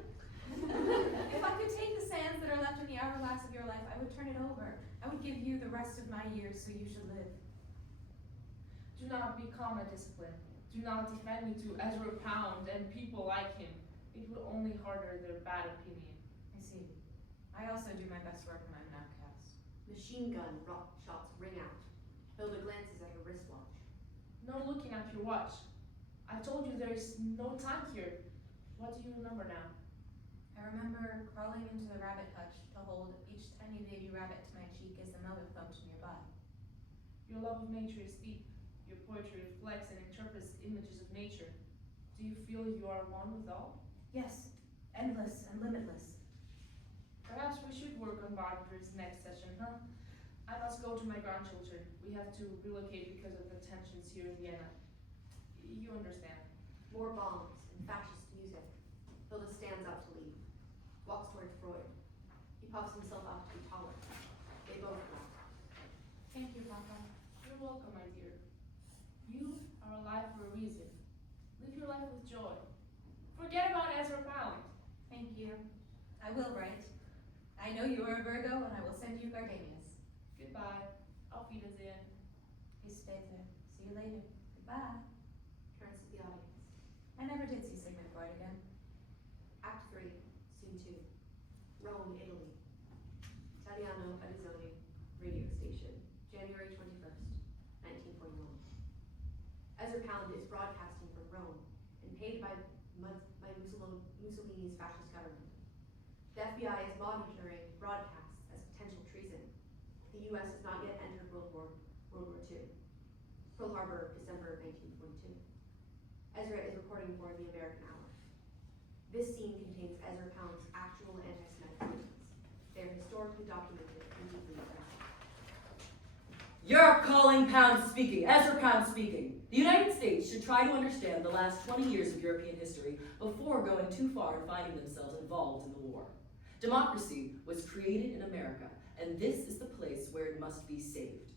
If I could take the sands that are left in the hourglass of your life, I would turn it over. I would give you the rest of my years so you should live. Do not become a discipline. Do not defend me to Ezra Pound and people like him. It will only harder their bad opinion. I see. I also do my best work when I'm an outcast. Machine gun shots ring out. Hilda glances at her wristwatch. No looking at your watch. I told you there is no time here. What do you remember now? I remember crawling into the rabbit hutch to hold each tiny baby rabbit to my cheek as the mother thumped nearby. Your love of nature is deep. Your poetry reflects and interprets images of nature. Do you feel you are one with all? Yes, endless and limitless. Perhaps we should work on Barber's next session, huh? I must go to my grandchildren. We have to relocate because of the tensions here in Vienna. You understand. More bombs and fascist music. Hilda stands up to leave. Walks toward Freud. He puffs himself up to be taller. They both laugh. Thank you, Papa. You're welcome, my dear. You are alive for a reason. Live your life with joy. Forget about Ezra Pound. Thank you. I will write. I know you are a Virgo and I will send you gardenias. Goodbye. Auf Wiedersehen. Please stay there. See you later. Goodbye. Turns to the audience. I never did see Sigmund Freud again. Act 3, Scene 2. Rome, Italy. Italiano Arizona radio station. January 21st, 1941. Ezra Pound is broadcasting from Rome and paid by Mussolini's fascist government. The FBI is monitoring broadcasts as potential treason. The U.S. has not yet entered World War II. Pearl Harbor, December 1942. Ezra is reporting for the American Hour. This scene contains Ezra Pound's actual anti-Semitic feelings. They are historically documented and deeply impressive. You're calling Pound speaking, Ezra Pound speaking. The United States should try to understand the last 20 years of European history before going too far and finding themselves involved in the war. Democracy was created in America, and this is the place where it must be saved.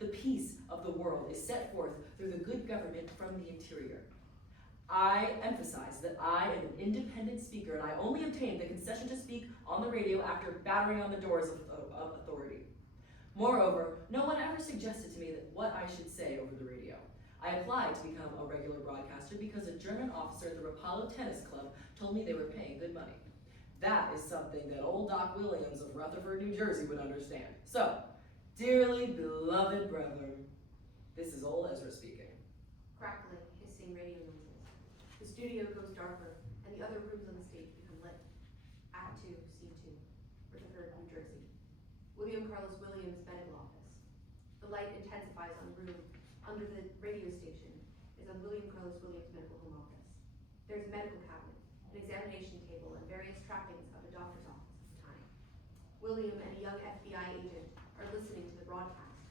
The peace of the world is set forth through the good government from the interior. I emphasize that I am an independent speaker, and I only obtained the concession to speak on the radio after battering on the doors of authority. Moreover, no one ever suggested to me that what I should say over the radio. I applied to become a regular broadcaster because a German officer at the Rapallo Tennis Club told me they were paying good money. That is something that old Doc Williams of Rutherford, New Jersey would understand. So, dearly beloved brethren, this is old Ezra speaking. Crackling, hissing radio noises. The studio goes darker, and the other rooms on the stage become lit. Act 2, Scene 2. Rutherford, New Jersey. William Carlos Williams' medical office. The light intensifies on room under the radio station is on William Carlos Williams' medical home office. There's a medical cabinet, an examination table, and various trappings of a doctor's office at the time. William and a young FBI agent are listening to the broadcast.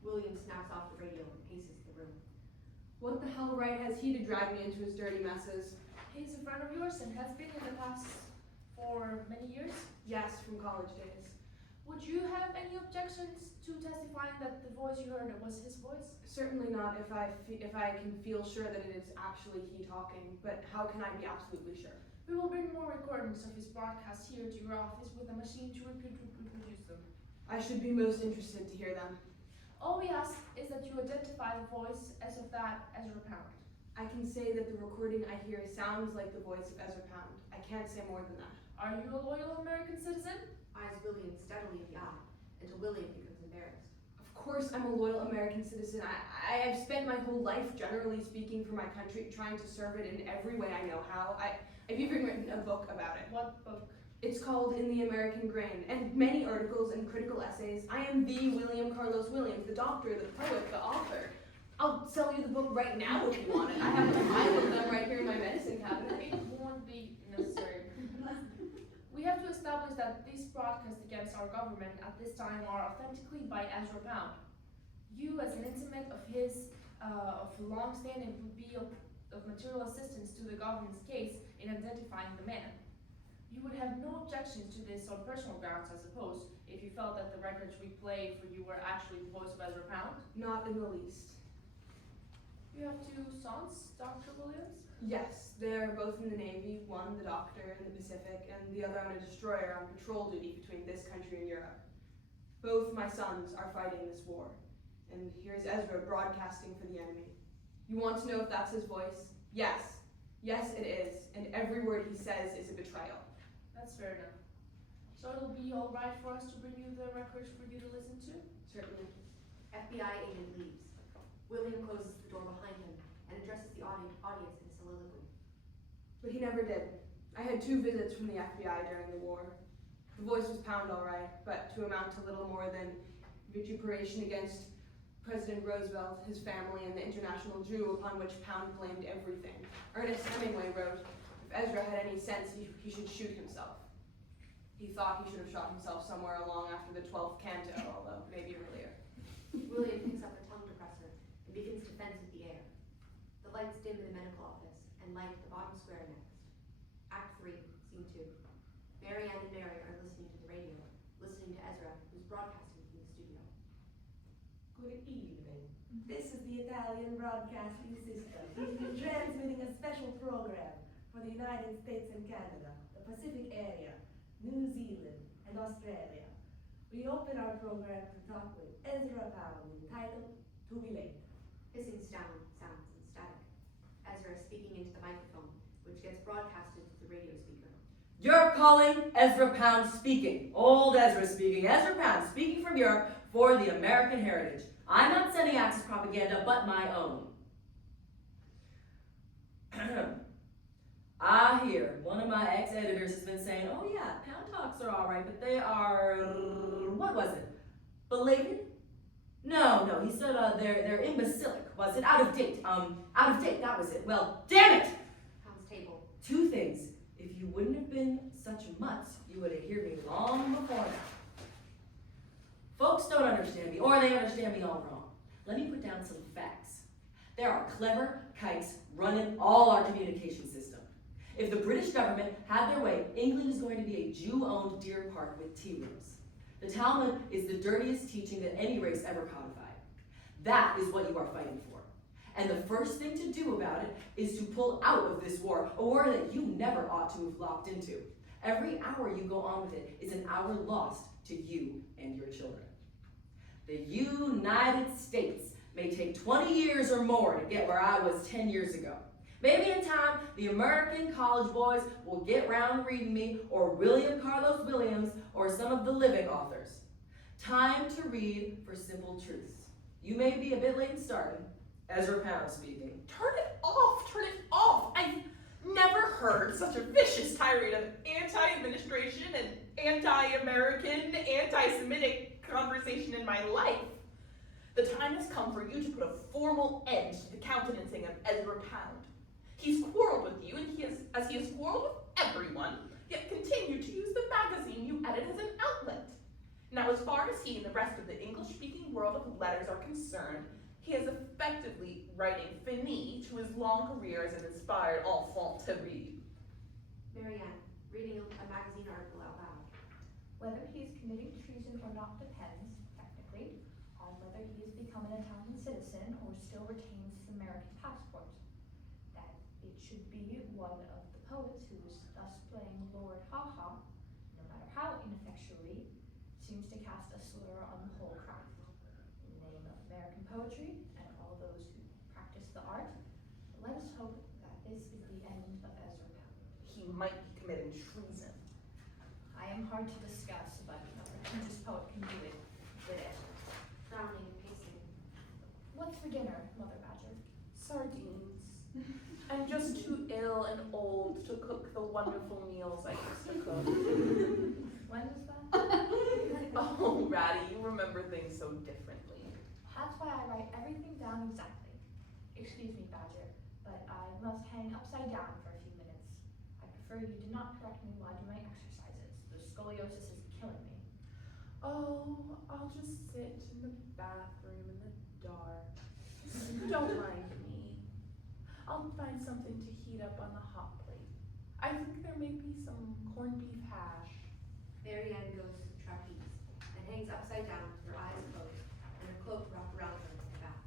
William snaps off the radio and paces the room. What the hell right has he to drag me into his dirty messes? He's a friend of yours and has been in the past for many years. Yes, from college days. Would you have any objections to testifying that the voice you heard was his voice? Certainly not if I can feel sure that it is actually he talking, but how can I be absolutely sure? We will bring more recordings of his broadcasts here to your office with a machine to reproduce them. I should be most interested to hear them. All we ask is that you identify the voice as of that Ezra Pound. I can say that the recording I hear sounds like the voice of Ezra Pound. I can't say more than that. Are you a loyal American citizen? Eyes William steadily in the eye, until William becomes embarrassed. Of course I'm a loyal American citizen. I have spent my whole life, generally speaking, for my country, trying to serve it in every way I know how. I've even written a book about it. What book? It's called In the American Grain, and many articles and critical essays. I am the William Carlos Williams, the doctor, the poet, the author. I'll sell you the book right now if you want it. I have a pile of them right here in my medicine cabinet. It won't be necessary. against our government at this time are authentically by Ezra Pound. You, as an intimate of his, of long standing, would be of material assistance to the government's case in identifying the man. You would have no objections to this on personal grounds, I suppose, if you felt that the records we played for you were actually the voice of Ezra Pound? Not in the least. You have two sons, Dr. Williams? Yes, they're both in the Navy, one the doctor in the Pacific, and the other on a destroyer on patrol duty between this country and Europe. Both my sons are fighting this war, and here's Ezra broadcasting for the enemy. You want to know if that's his voice? Yes. Yes, it is, and every word he says is a betrayal. That's fair enough. So it'll be all right for us to bring you the records for you to listen to? Certainly. FBI agent leaves. William closes the door behind him and addresses the audience in soliloquy. But he never did. I had 2 visits from the FBI during the war. The voice was Pound all right, but to amount to little more than vituperation against President Roosevelt, his family, and the international Jew upon which Pound blamed everything. Ernest Hemingway wrote, if Ezra had any sense, he should shoot himself. He thought he should have shot himself somewhere along after the 12th canto, although maybe earlier. William picks up a tongue depressor and begins to fence with the air. The lights dim in the medical office and light the bottom square next. Act 3, Scene 2. Mary Ann and Mary are listening to the radio, listening to Ezra, who's broadcasting from the studio. Good evening. This is the Italian Broadcasting System, transmitting a special program for the United States and Canada, the Pacific area, New Zealand, and Australia. We open our program to talk with Ezra Pound, entitled To Be Late. Hissing sounds and static. Ezra is speaking into the microphone, which gets broadcasted to the radio speaker. You're calling Ezra Pound speaking. Old Ezra speaking. Ezra Pound speaking from Europe for the American heritage. I'm not sending Axis propaganda, but my own. I hear one of my ex-editors has been saying, oh yeah, Pound talks are all right, but they are, what was it? Belated? No, he said they're imbecilic, was it? Out of date, that was it. Well, damn it! Pound's table. 2 things. If you wouldn't have been such mutts, you would have heard me long before now. Folks don't understand me, or they understand me all wrong. Let me put down some facts. There are clever kites running all our communication system. If the British government had their way, England is going to be a Jew-owned deer park with tea rooms. The Talmud is the dirtiest teaching that any race ever codified. That is what you are fighting for. And the first thing to do about it is to pull out of this war, a war that you never ought to have lopped into. Every hour you go on with it is an hour lost to you and your children. The United States may take 20 years or more to get where I was 10 years ago. Maybe in time, the American college boys will get round reading me, or William Carlos Williams, or some of the living authors. Time to read for simple truths. You may be a bit late in starting. Ezra Pound speaking. Turn it off! Turn it off! I've never heard such a vicious tirade of anti-administration and anti-American, anti-Semitic conversation in my life. The time has come for you to put a formal end to the countenancing of Ezra Pound. He's quarreled with you, and he has quarreled with everyone, yet continued to use the magazine you edit as an outlet. Now, as far as he and the rest of the English-speaking world of letters are concerned, he is effectively writing finis to his long career as an inspired enfant terrible. Mary Ann, reading a magazine article out loud. Whether he is committing treason or not depends, technically, on whether he has become an Italian citizen or still retains his American passport. That it should be one of the poets who is thus playing Lord Ha-Ha, no matter how ineffectually, seems to cast a slur on the whole craft. In the name of American poetry and all those who practice the art, let us hope that this is the end of Ezra Pound. He might be committing treason. I am hard to discuss, but a prestigious poet can do it with it. Frowning and pacing. What's for dinner, Mother Badger? Sardines. I'm just too ill and old to cook the wonderful meals I used to cook. When was that? Oh, Ratty, you remember things so differently. That's why I write everything down exactly. Excuse me, Badger, but I must hang upside down for a few minutes. I prefer you do not correct me while I do my exercises. The scoliosis is killing me. Oh, I'll just sit in the bathroom in the dark. Don't mind me. I'll find something to heat up on the hot plate. I think there may be some corned beef hash. Marianne goes to the trapeze and hangs upside down with her eyes closed and her cloak wrapped around her like a bat.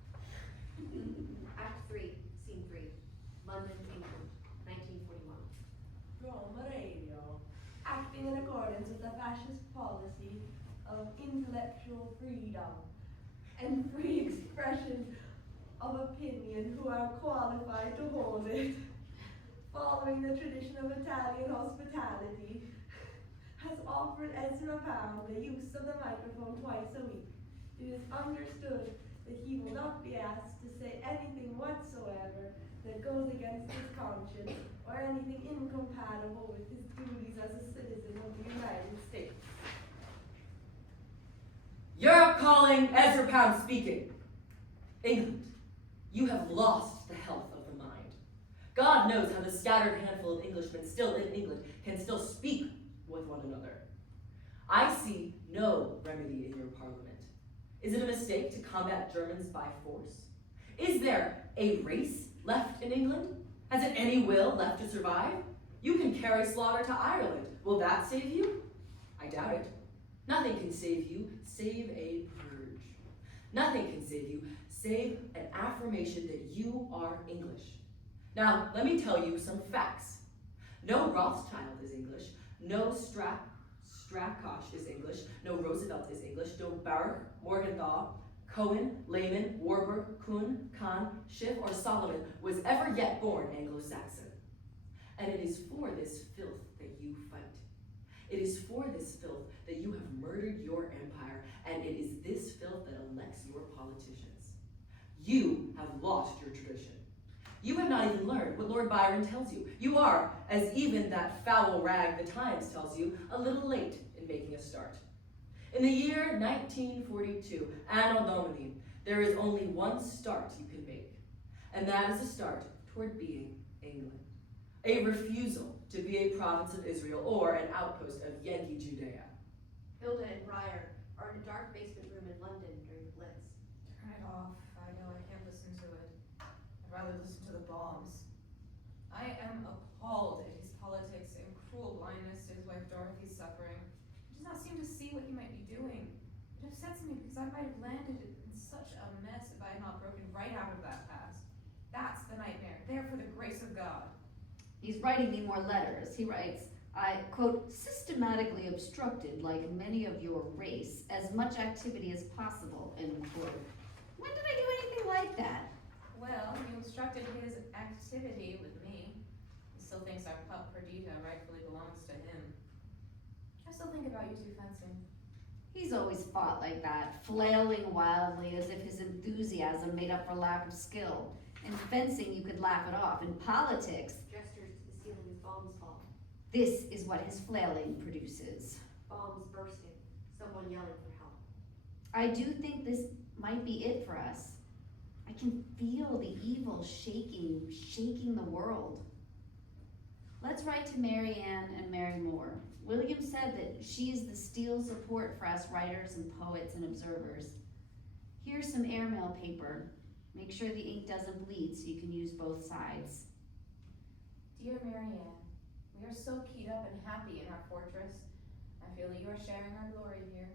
Act 3, Scene 3, London, England, 1941. Roma Radio, acting in accordance with the fascist policy of intellectual freedom and free expression of opinion who are qualified to hold it, following the tradition of Italian hospitality, has offered Ezra Pound the use of the microphone twice a week. It is understood that he will not be asked to say anything whatsoever that goes against his conscience or anything incompatible with his duties as a citizen of the United States. Europe calling, Ezra Pound speaking. England, you have lost the health of the mind. God knows how the scattered handful of Englishmen still in England can still speak with one another. I see no remedy in your parliament. Is it a mistake to combat Germans by force? Is there a race left in England? Has it any will left to survive? You can carry slaughter to Ireland. Will that save you? I doubt it. Nothing can save you save a purge. Nothing can save you save an affirmation that you are English. Now, let me tell you some facts. No Rothschild is English. No Strakosch is English. No Roosevelt is English. No Baruch, Morgenthau, Cohen, Lehman, Warburg, Kuhn, Kahn, Schiff, or Solomon was ever yet born Anglo-Saxon. And it is for this filth that you fight. It is for this filth that you have murdered your empire, and it is this filth that elects your politicians. You have lost your tradition. You have not even learned what Lord Byron tells you. You are, as even that foul rag the Times tells you, a little late in making a start. In the year 1942, Anno Domini, there is only one start you can make, and that is a start toward being England. A refusal to be a province of Israel or an outpost of Yankee Judea. Hilda and Briar are in a dark basement room in London during the Blitz. Turn it off. I know I can't listen to it. I'd rather listen to the bombs. I am appalled at his politics and cruel blindness to his wife Dorothy's suffering. He does not seem to see what he might be doing. It upsets me because I might have landed in such a mess if I had not broken right out of that past. That's the nightmare. There for the grace of God. He's writing me more letters. He writes, I, quote, systematically obstructed, like many of your race, as much activity as possible, end quote. When did I do anything like that? Well, you obstructed his activity with me. He still thinks our pup Perdita rightfully belongs to him. I still think about you two fencing. He's always fought like that, flailing wildly as if his enthusiasm made up for lack of skill. In fencing, you could laugh it off. In politics, Gestures to the ceiling as bombs fall. this is what his flailing produces. Bombs bursting. Someone yelling for help. I do think this might be it for us. I can feel the evil shaking the world. Let's write to Mary Ann and Mary Moore. William said that she is the steel support for us writers and poets and observers. Here's some airmail paper. Make sure the ink doesn't bleed so you can use both sides. Dear Marianne, we are so keyed up and happy in our fortress. I feel that you are sharing our glory here.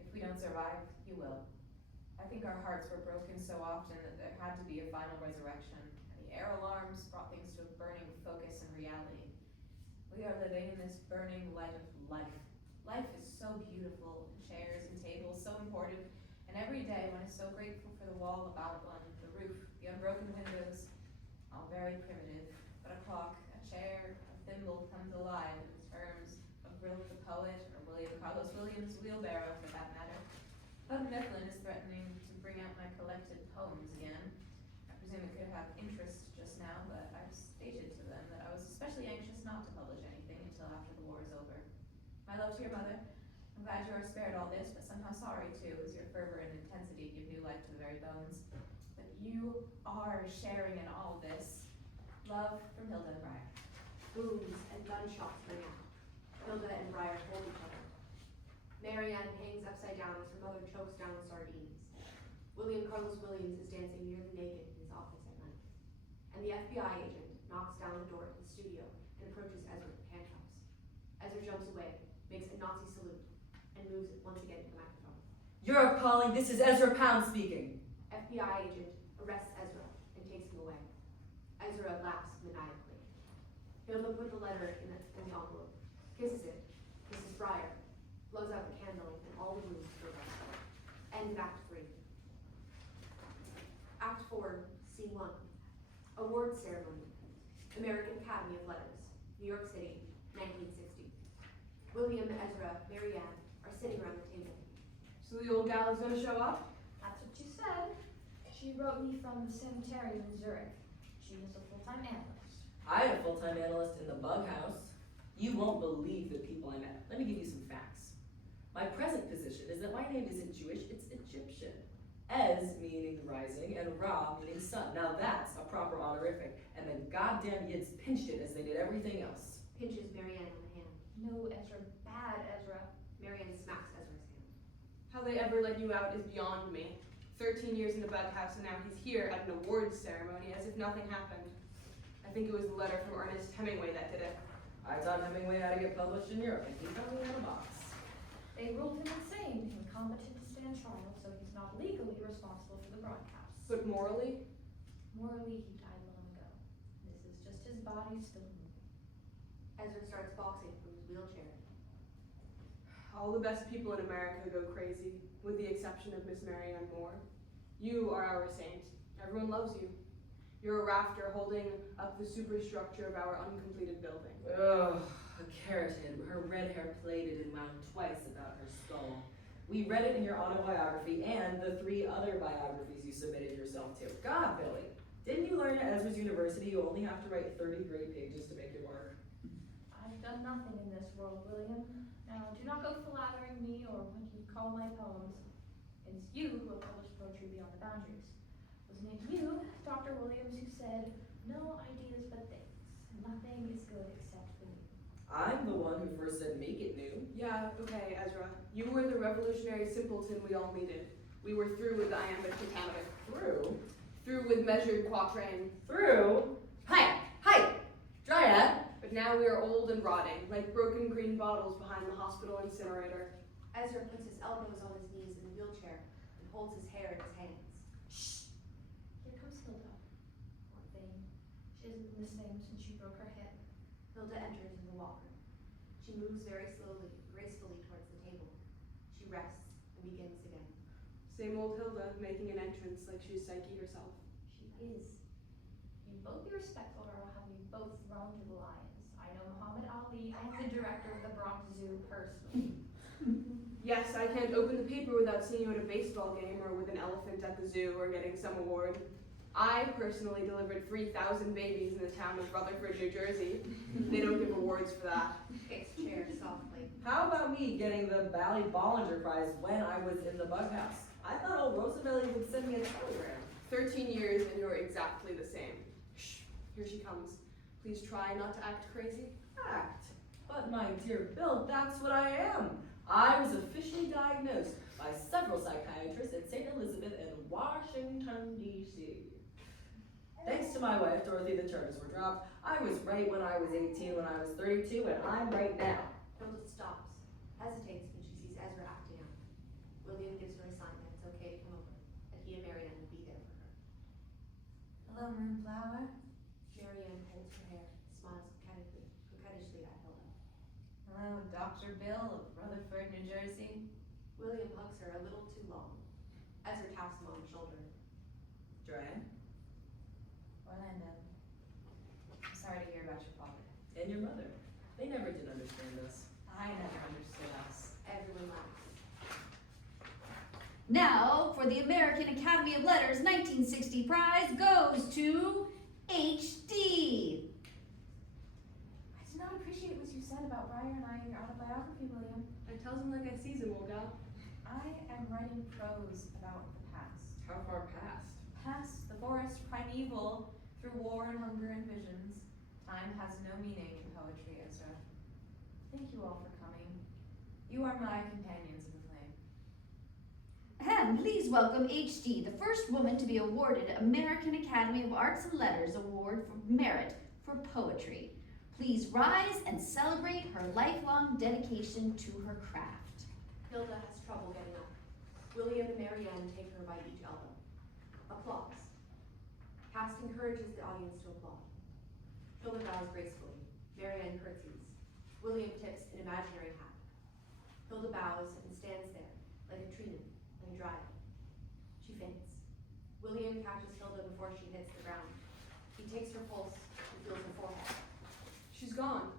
If we don't survive, you will. I think our hearts were broken so often that there had to be a final resurrection, and the air alarms brought things to a burning focus and reality. We are living in this burning light of life. Life is so beautiful, and chairs and tables so important, and every day one is so grateful for the wall about one, the roof, the unbroken windows, all very primitive, but a clock, a chair, a thimble comes alive in the terms of Rilke the poet, or William Carlos Williams' wheelbarrow for that matter. But Mifflin is threatening to bring out my collected poems again. I presume it could have interest just now, but I've stated to them that I was especially anxious not to publish anything until after the war is over. My love to your mother. I'm glad you are spared all this, but somehow sorry too, as your fervor and intensity give new life to the very bones. But you are sharing in all this. Love from Hilda and Briar. Booms and gunshots ring out. Hilda and Briar hold each other. Marianne hangs upside down as her mother chokes down sardines. William Carlos Williams is dancing nearly naked in his office at night. And the FBI agent knocks down the door to the studio and approaches Ezra with handcuffs. Ezra jumps away, makes a Nazi salute, and moves once again to the microphone. You're calling, this is Ezra Pound speaking. FBI agent arrests Ezra and takes him away. Ezra laughs maniacally. Hilda put the letter in the envelope, kisses it, Mrs. Breyer, blows out the candle, and all the rooms go dark. End of Act 3. Act 4, Scene 1. Awards ceremony. American Academy of Letters, New York City, 1960. William, Ezra, Marianne are sitting around the table. So the old gal is gonna show up? That's what you said. She wrote me from the sanitarium in Zurich. She was a full-time analyst. I had a full-time analyst in the bug house. You won't believe the people I met. Let me give you some facts. My present position is that my name isn't Jewish, it's Egyptian. Ez meaning rising and Ra meaning sun. Now that's a proper honorific, and the goddamn Yids pinched it as they did everything else. Pinches Marianne on the hand. No, Ezra. Bad Ezra. Marianne smacks Ezra's hand. How they ever let you out is beyond me. 13 years in the bug house, and now he's here at an awards ceremony as if nothing happened. I think it was the letter from Ernest Hemingway that did it. I taught Hemingway how to get published in Europe, and he got me out of box. They ruled him insane, incompetent to stand trial, so he's not legally responsible for the broadcasts. But morally, Morally, he died long ago. This is just his body still moving. Ezra starts boxing from his wheelchair. all the best people in America go crazy, with the exception of Miss Marianne Moore. You are our saint. Everyone loves you. You're a rafter holding up the superstructure of our uncompleted building. Ugh, a carrot head, her red hair plaited and wound twice about her skull. We read it in your autobiography and the 3 other biographies you submitted yourself to. God, Billy, didn't you learn at Ezra's University you only have to write 30 grade pages to make your mark? I've done nothing in this world, William. Now, do not go flattering me or what you call my poems. It's you who have published poetry beyond the boundaries. Wasn't it you, Dr. Williams, who said, no ideas but things. Nothing is good except the new. I'm the one who first said make it new. Yeah, okay, Ezra. You were the revolutionary simpleton we all needed. We were through with iambic pentameter. Through? Through with measured quatrain. Through? Hi! Dryad! But now we are old and rotting, like broken green bottles behind the hospital incinerator. Ezra puts his elbows on his knees in the wheelchair and holds his hair in his hands. Shh! Here comes Hilda. Poor thing. She hasn't been the same since she broke her hip. Hilda enters in the walker. She moves very slowly, gracefully towards the table. She rests and begins again. Same old Hilda, making an entrance like she's Psyche herself. She is. You both be respectful or I'll have you both thrown to the lions. I know Muhammad Ali and the director of the Bronx Zoo personally. Yes, I can't open the paper without seeing you at a baseball game or with an elephant at the zoo or getting some award. I personally delivered 3,000 babies in the town of Rutherford, New Jersey. They don't give awards for that. Kicks chair softly. How about me getting the Bally Bollinger Prize when I was in the bug house? I thought old Roosevelt would send me a telegram. 13 years and you're exactly the same. Shh, here she comes. Please try not to act crazy. Act. But my dear Bill, that's what I am. I was officially diagnosed by several psychiatrists at St. Elizabeth in Washington, D.C. Thanks to my wife, Dorothy, the charges were dropped. I was right when I was 18, when I was 32, and I'm right now. Hilda stops, hesitates when she sees Ezra acting out. William gives her a sign that it's okay to come over, that he and Marianne will be there for her. Hello, Moonflower. Marianne holds her hair, smiles coquettishly at Hilda. Hello, Dr. Bill of Rutherford, New Jersey. William hugs her a little too long. Ezra taps him on the shoulder. Joanne? Orlando. I'm sorry to hear about your father. And your mother. They never did understand us. I never understood us. Everyone laughs. Now, for the American Academy of Letters 1960 prize goes to HD. I did not appreciate what you said about Breyer and I in your autobiography, William. I tells him like I sees him, old gal. I am writing prose about the past. How far past? Past, the forest, primeval, through war and hunger and visions. Time has no meaning in poetry, Ezra. Thank you all for coming. You are my companions in the flame. And please welcome HD, the first woman to be awarded American Academy of Arts and Letters Award for Merit for Poetry. Please rise and celebrate her lifelong dedication to her craft. Hilda has trouble getting up. William and Marianne take her by each elbow. Applause. Cast encourages the audience to applaud. Hilda bows gracefully. Marianne curtsies. William tips an imaginary hat. Hilda bows and stands there, like a tree nymph, like a dryad. She faints. William catches Hilda before she hits the ground. He takes her pulse and feels her forehead. She's gone.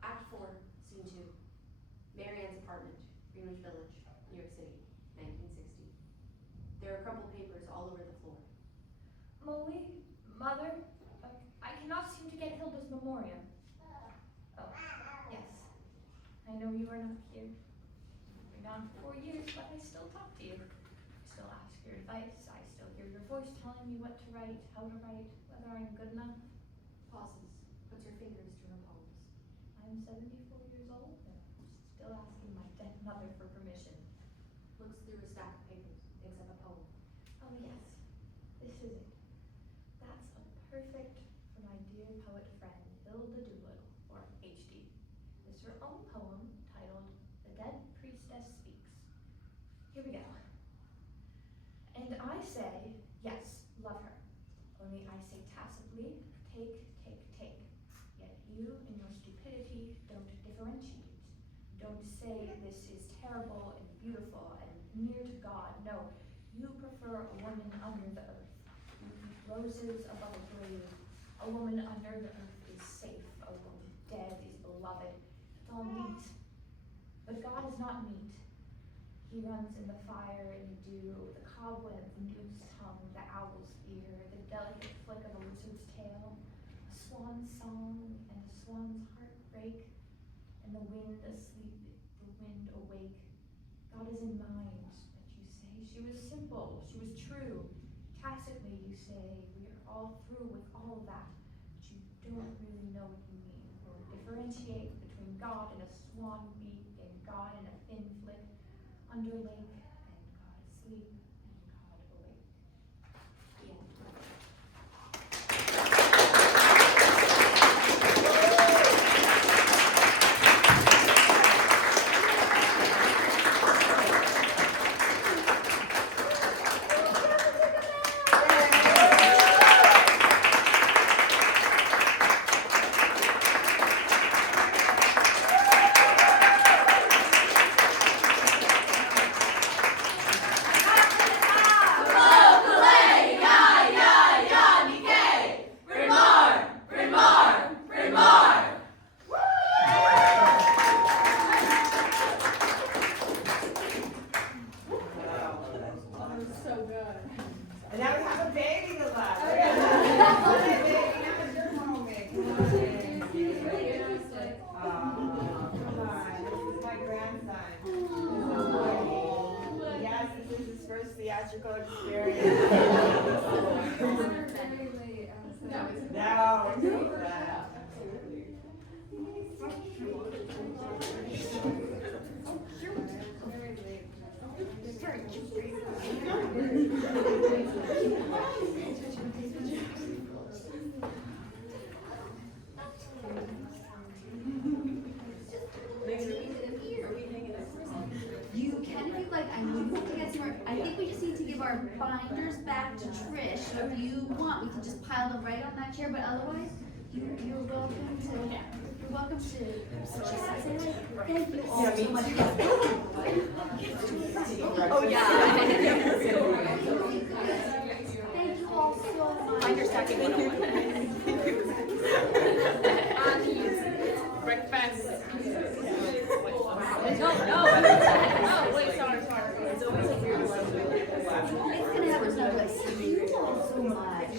Act 4, Scene 2. Marianne's apartment, Greenwich Village, New York City, 1960. There are crumpled papers all over the floor. Molly, Mother, I cannot seem to get Hilda's memoriam. Oh, yes. I know you are not here. You've been gone for 4 years, but I still talk to you. I still ask your advice. I still hear your voice telling me what to write, how to write, whether I'm good enough. Pauses, puts her fingers to her poems. I'm 74 years old and I'm still asking my dead mother for permission. Looks through a stack of papers, picks up a poem. Oh yes, this is it. That's a perfect for my dear poet friend, Hilda Doolittle, or HD. It's her own poem titled The Dead Priestess Speaks. Here we go. And I say, yes, love her. Only I say tacitly, take, take, take. Yet you, in your stupidity, don't differentiate. Don't say this is terrible and beautiful and near to God. No, you prefer a woman under the earth. You keep roses above a grave. A woman under the earth is safe. A woman dead is beloved. It's all meat. But God is not meat. He runs in the fire, in the dew, the cobweb, the newt's tongue, the owl's ear, the delicate flick of a lizard's tail, a swan's song, and a swan's heartbreak, and the wind asleep, the wind awake. God is in mind, but you say she was simple, she was true. Tacitly you say we are all through with all of that, but you don't really know what you mean, or differentiate between God and a swan beak, and God and a thin flick, under lake, and God asleep, and God awake. The end. And now we have a baby to love. How was your moment? Come on. Come on. This is my grandson. Yes, this is his first theatrical experience. No, it's not that. You can, if you'd like. I know you want to get some more. I think we just need to give our binders back to Trish. So if you want, we can just pile them right on that chair. But otherwise, you're welcome to. You're welcome to. Thank you all so much. Oh, yeah. Thank you all so much. Binders stacking. Breakfast. No, wait, sorry. It's always a weird one. It's gonna have another like, thank you all so much.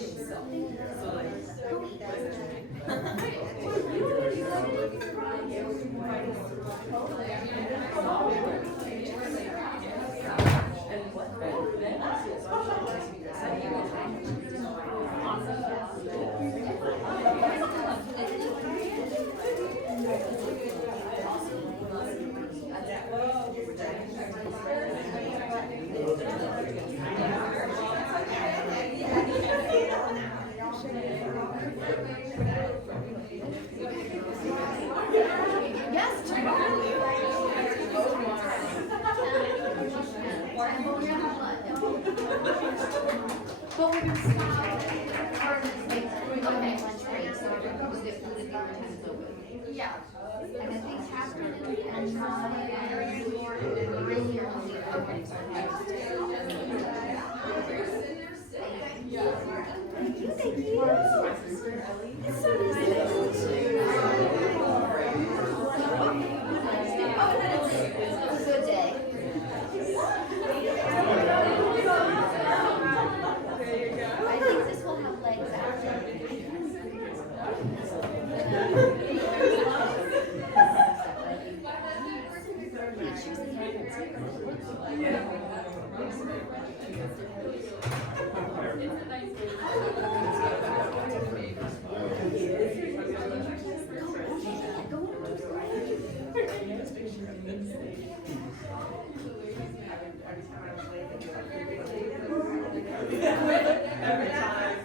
Every time.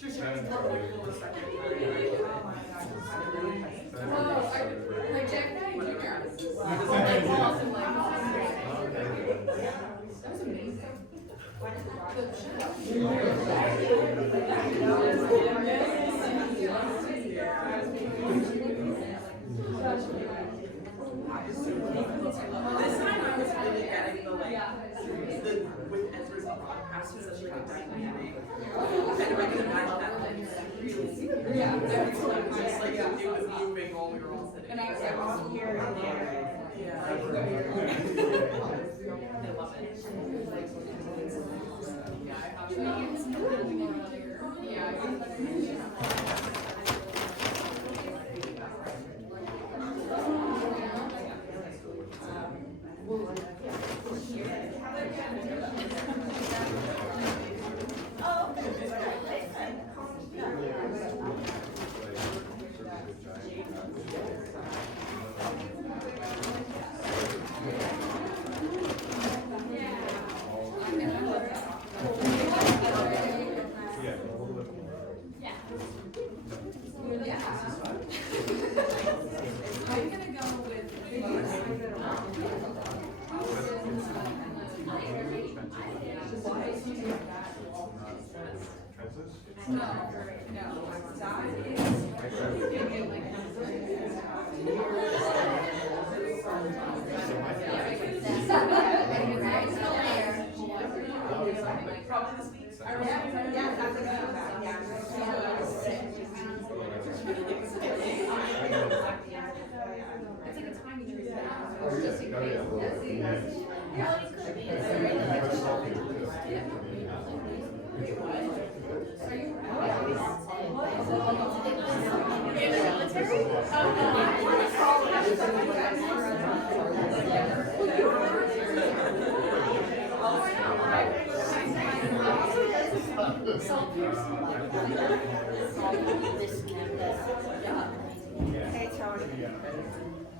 Trisha was totally cool the second time. Like Jack Knight Jr. That was amazing. This time I was really getting the with Ezra's broadcast was such like a dynamic. And I can imagine that like really secret. Yeah. Everyone just like it was moving while we were all sitting. And I was like here and there. Yeah. I love Probably this week.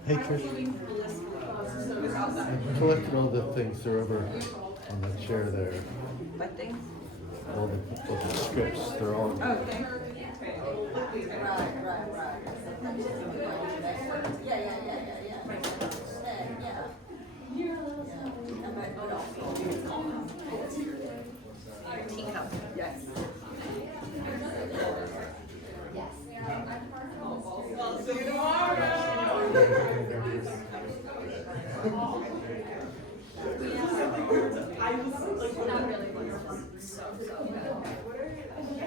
Hey Trish, I collected all the things that are over on the chair there. What things? All the strips, they're all. Oh, okay. Teacup. Yes. I'll see you tomorrow. Thank you, Trish.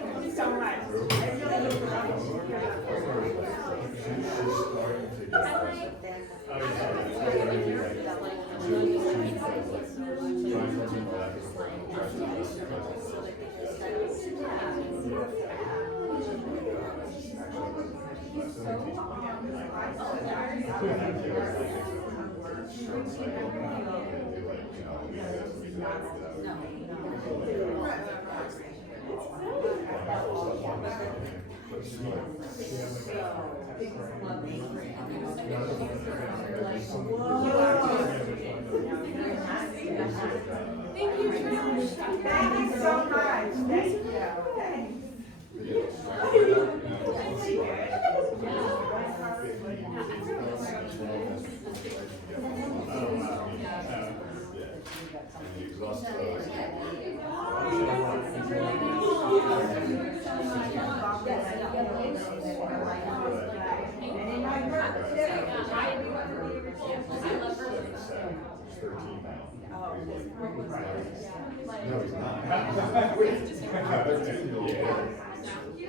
Thank you so much. Thank you. No, he's not.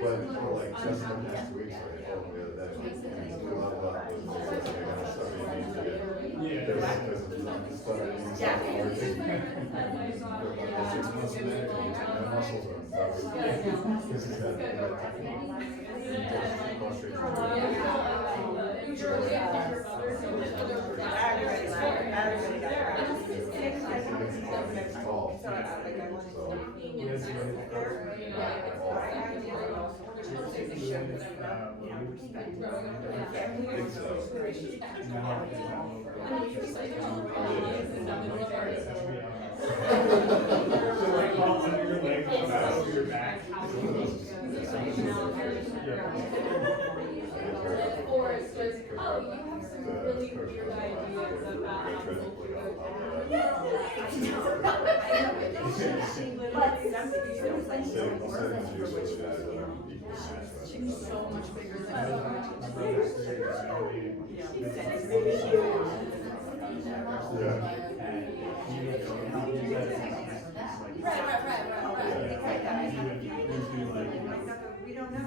But like just the next week, so he told me that he's doing a lot of stuff he needs to get. Yeah. 6 months in it, and my muscles are covered. Because he's had Everybody got it. it's tall. So, like, I wanted So, to. Or it's just, oh, you have some really weird ideas about how to She's so much bigger than We don't know.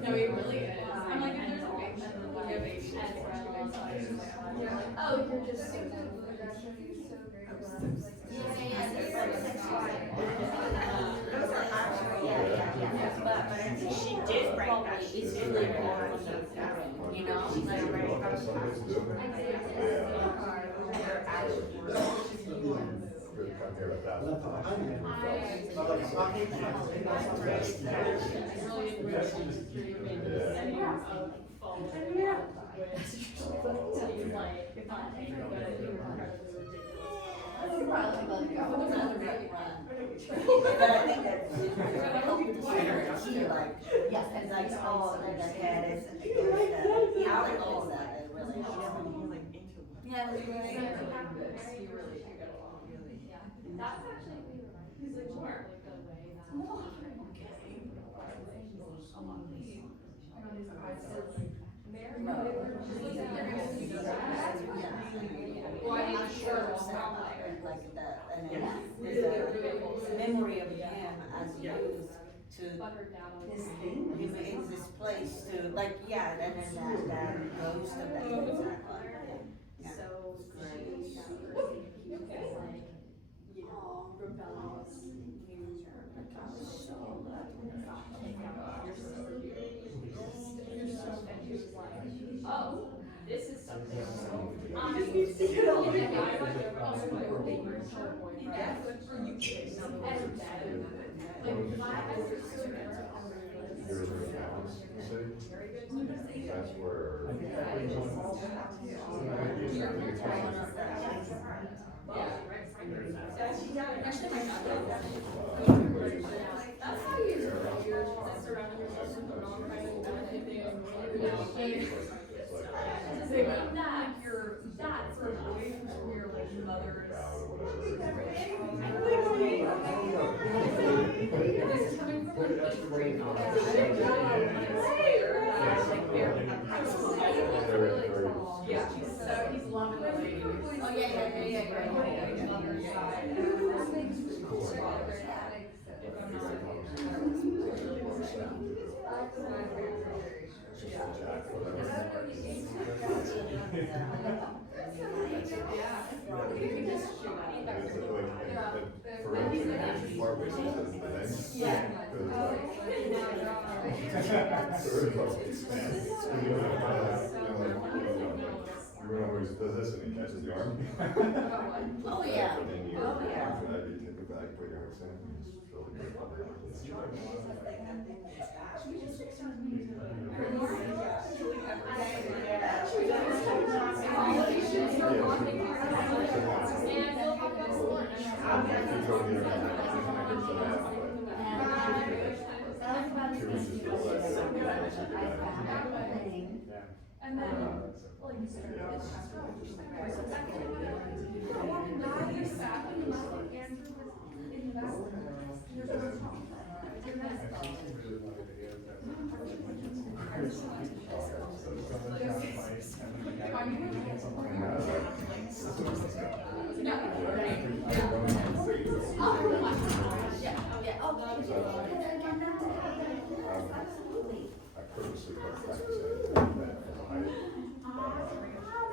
No, he really is. I'm like, if there's a big, we have a Oh, you're just so Those are actually, but she did bring back, she's really more on the, you know, she's like, Could come here 1,000 times. But I think that's, yes, and like all in the head is, yeah, I like all that, it really. Yeah, it was really good. That's actually, He's like, sure. Like that, and there's a memory of him as used to in this place to, like, yeah, and then that ghost of that, exactly. Yeah. So Oh, this is something. You're in Kansas City? That's where. That's how you surround yourself with the wrong kind of that for a boy who's queer, like mother is coming from like the great yeah, so he's loving the lady. Oh, yeah. Mother's side. Remember he does this and he catches the arm? Oh, yeah. And you Oh, yeah. after that, you take it back, put your hooks in, and just fill it And then, I purposely put practice in that high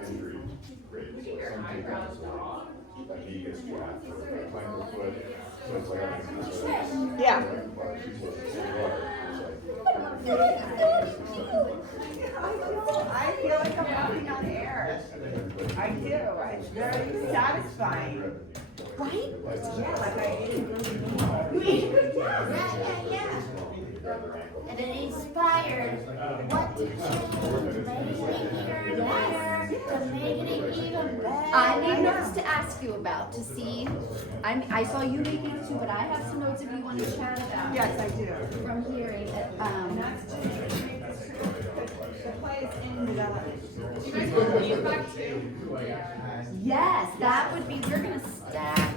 injury rate. So some people, a knee gets jacked or a plank foot, so it's like, Yeah. People, it's like, I feel like I'm walking on air. I do. It's very satisfying. Right? Yeah, like I ate a good Yeah. And it inspired what to change, make it even better, to make it even better. I need notes to ask you about to see. I saw you making it too, but I have some notes if you want to chat about. Yes, I do. From hearing it. And that's to the play is in development. You guys want leave back too? Yes, that would be, we're gonna stack.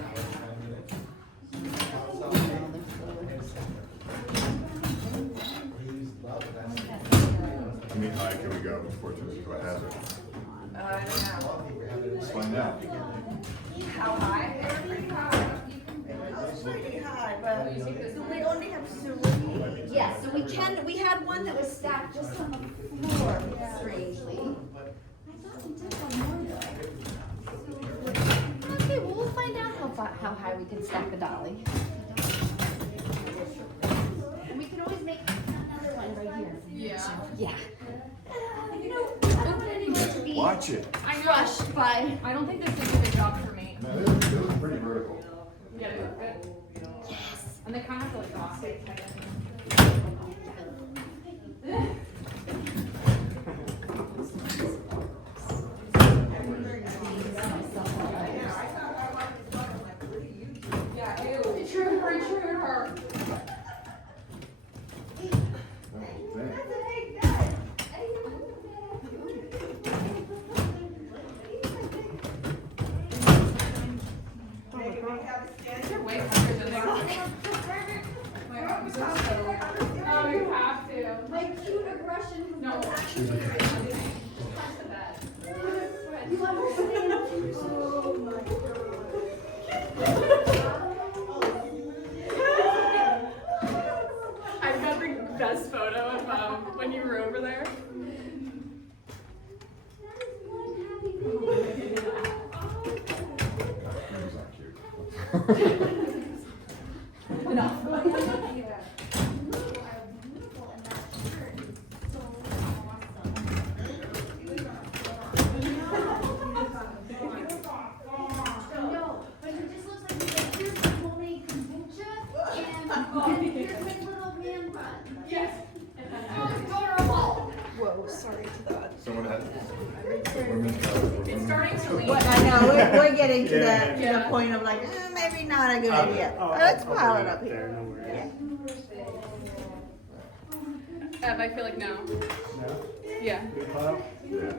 I mean, high can we go before it turns into a hazard? I don't know. Let's find out. How high? They're pretty high. It's pretty high, but we only have three. Yeah, so we had one that was stacked just on the floor, strangely. I thought we did one more though. Okay, well, we'll find out how high we can stack a dolly. And we can always make another one right here. Yeah. Yeah. You know, I don't want anyone to be Watch it. crushed by. I don't think this is a good job for me. Man, it was pretty vertical. Yeah, they look good. Yes. And they kind of have to like gloss it. Yeah, ew. True her, true her. Oh, dang. You're way harder than they look. Oh, you have to. My cute aggression. No. Touch the bed. You understand? Oh my I've got the best photo of when you were over there. That was not cute. No, but it just looks like here's the homemade kombucha and here's my little man bun. Yes. Adorable. Whoa, sorry to that. Someone had. It's starting to leak. I know, we're getting to Yeah. the point of like, maybe not a good idea. Let's pile it up here. No worries. Yeah. I feel like no. No? Yeah. Good pile? Yeah.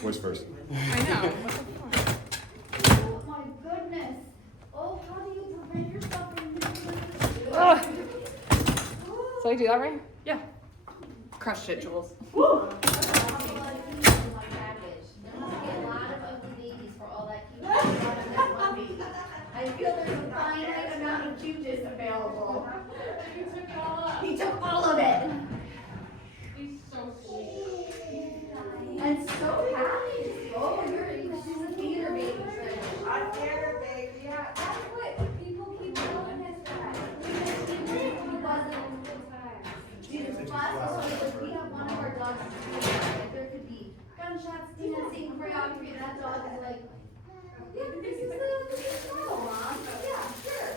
What's first? I know. Oh my goodness. Oh, how do you prevent yourself from doing this? So I do that right? Yeah. Crushed it, Jules. I feel there's a finite amount of juice available. He took all of it. He's so sweet. And so happy. Oh, she's a theater baby. A theater baby, yeah. That's what people keep telling us that. Jesus, last like we have one of our dogs. Like there could be gunshots, dancing, choreography, and that dog is like, yeah, this is the show, Mom. Yeah, sure.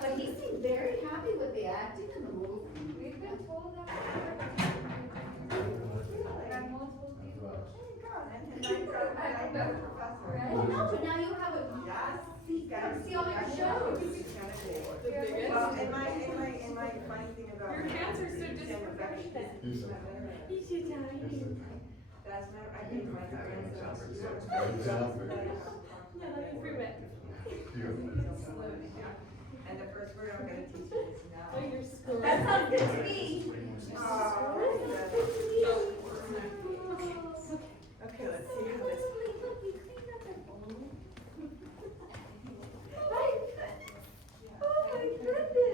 But he seemed very happy with the acting and the movie. We've been told that. Right? But now you have a see all your shows. Well, and my funny thing about Your hands are so disproportionate. He's so tiny. That's my, I think my parents. Improvement. And the first word I'm gonna teach you is no. Oh, you're so That sounds good to me. Oh,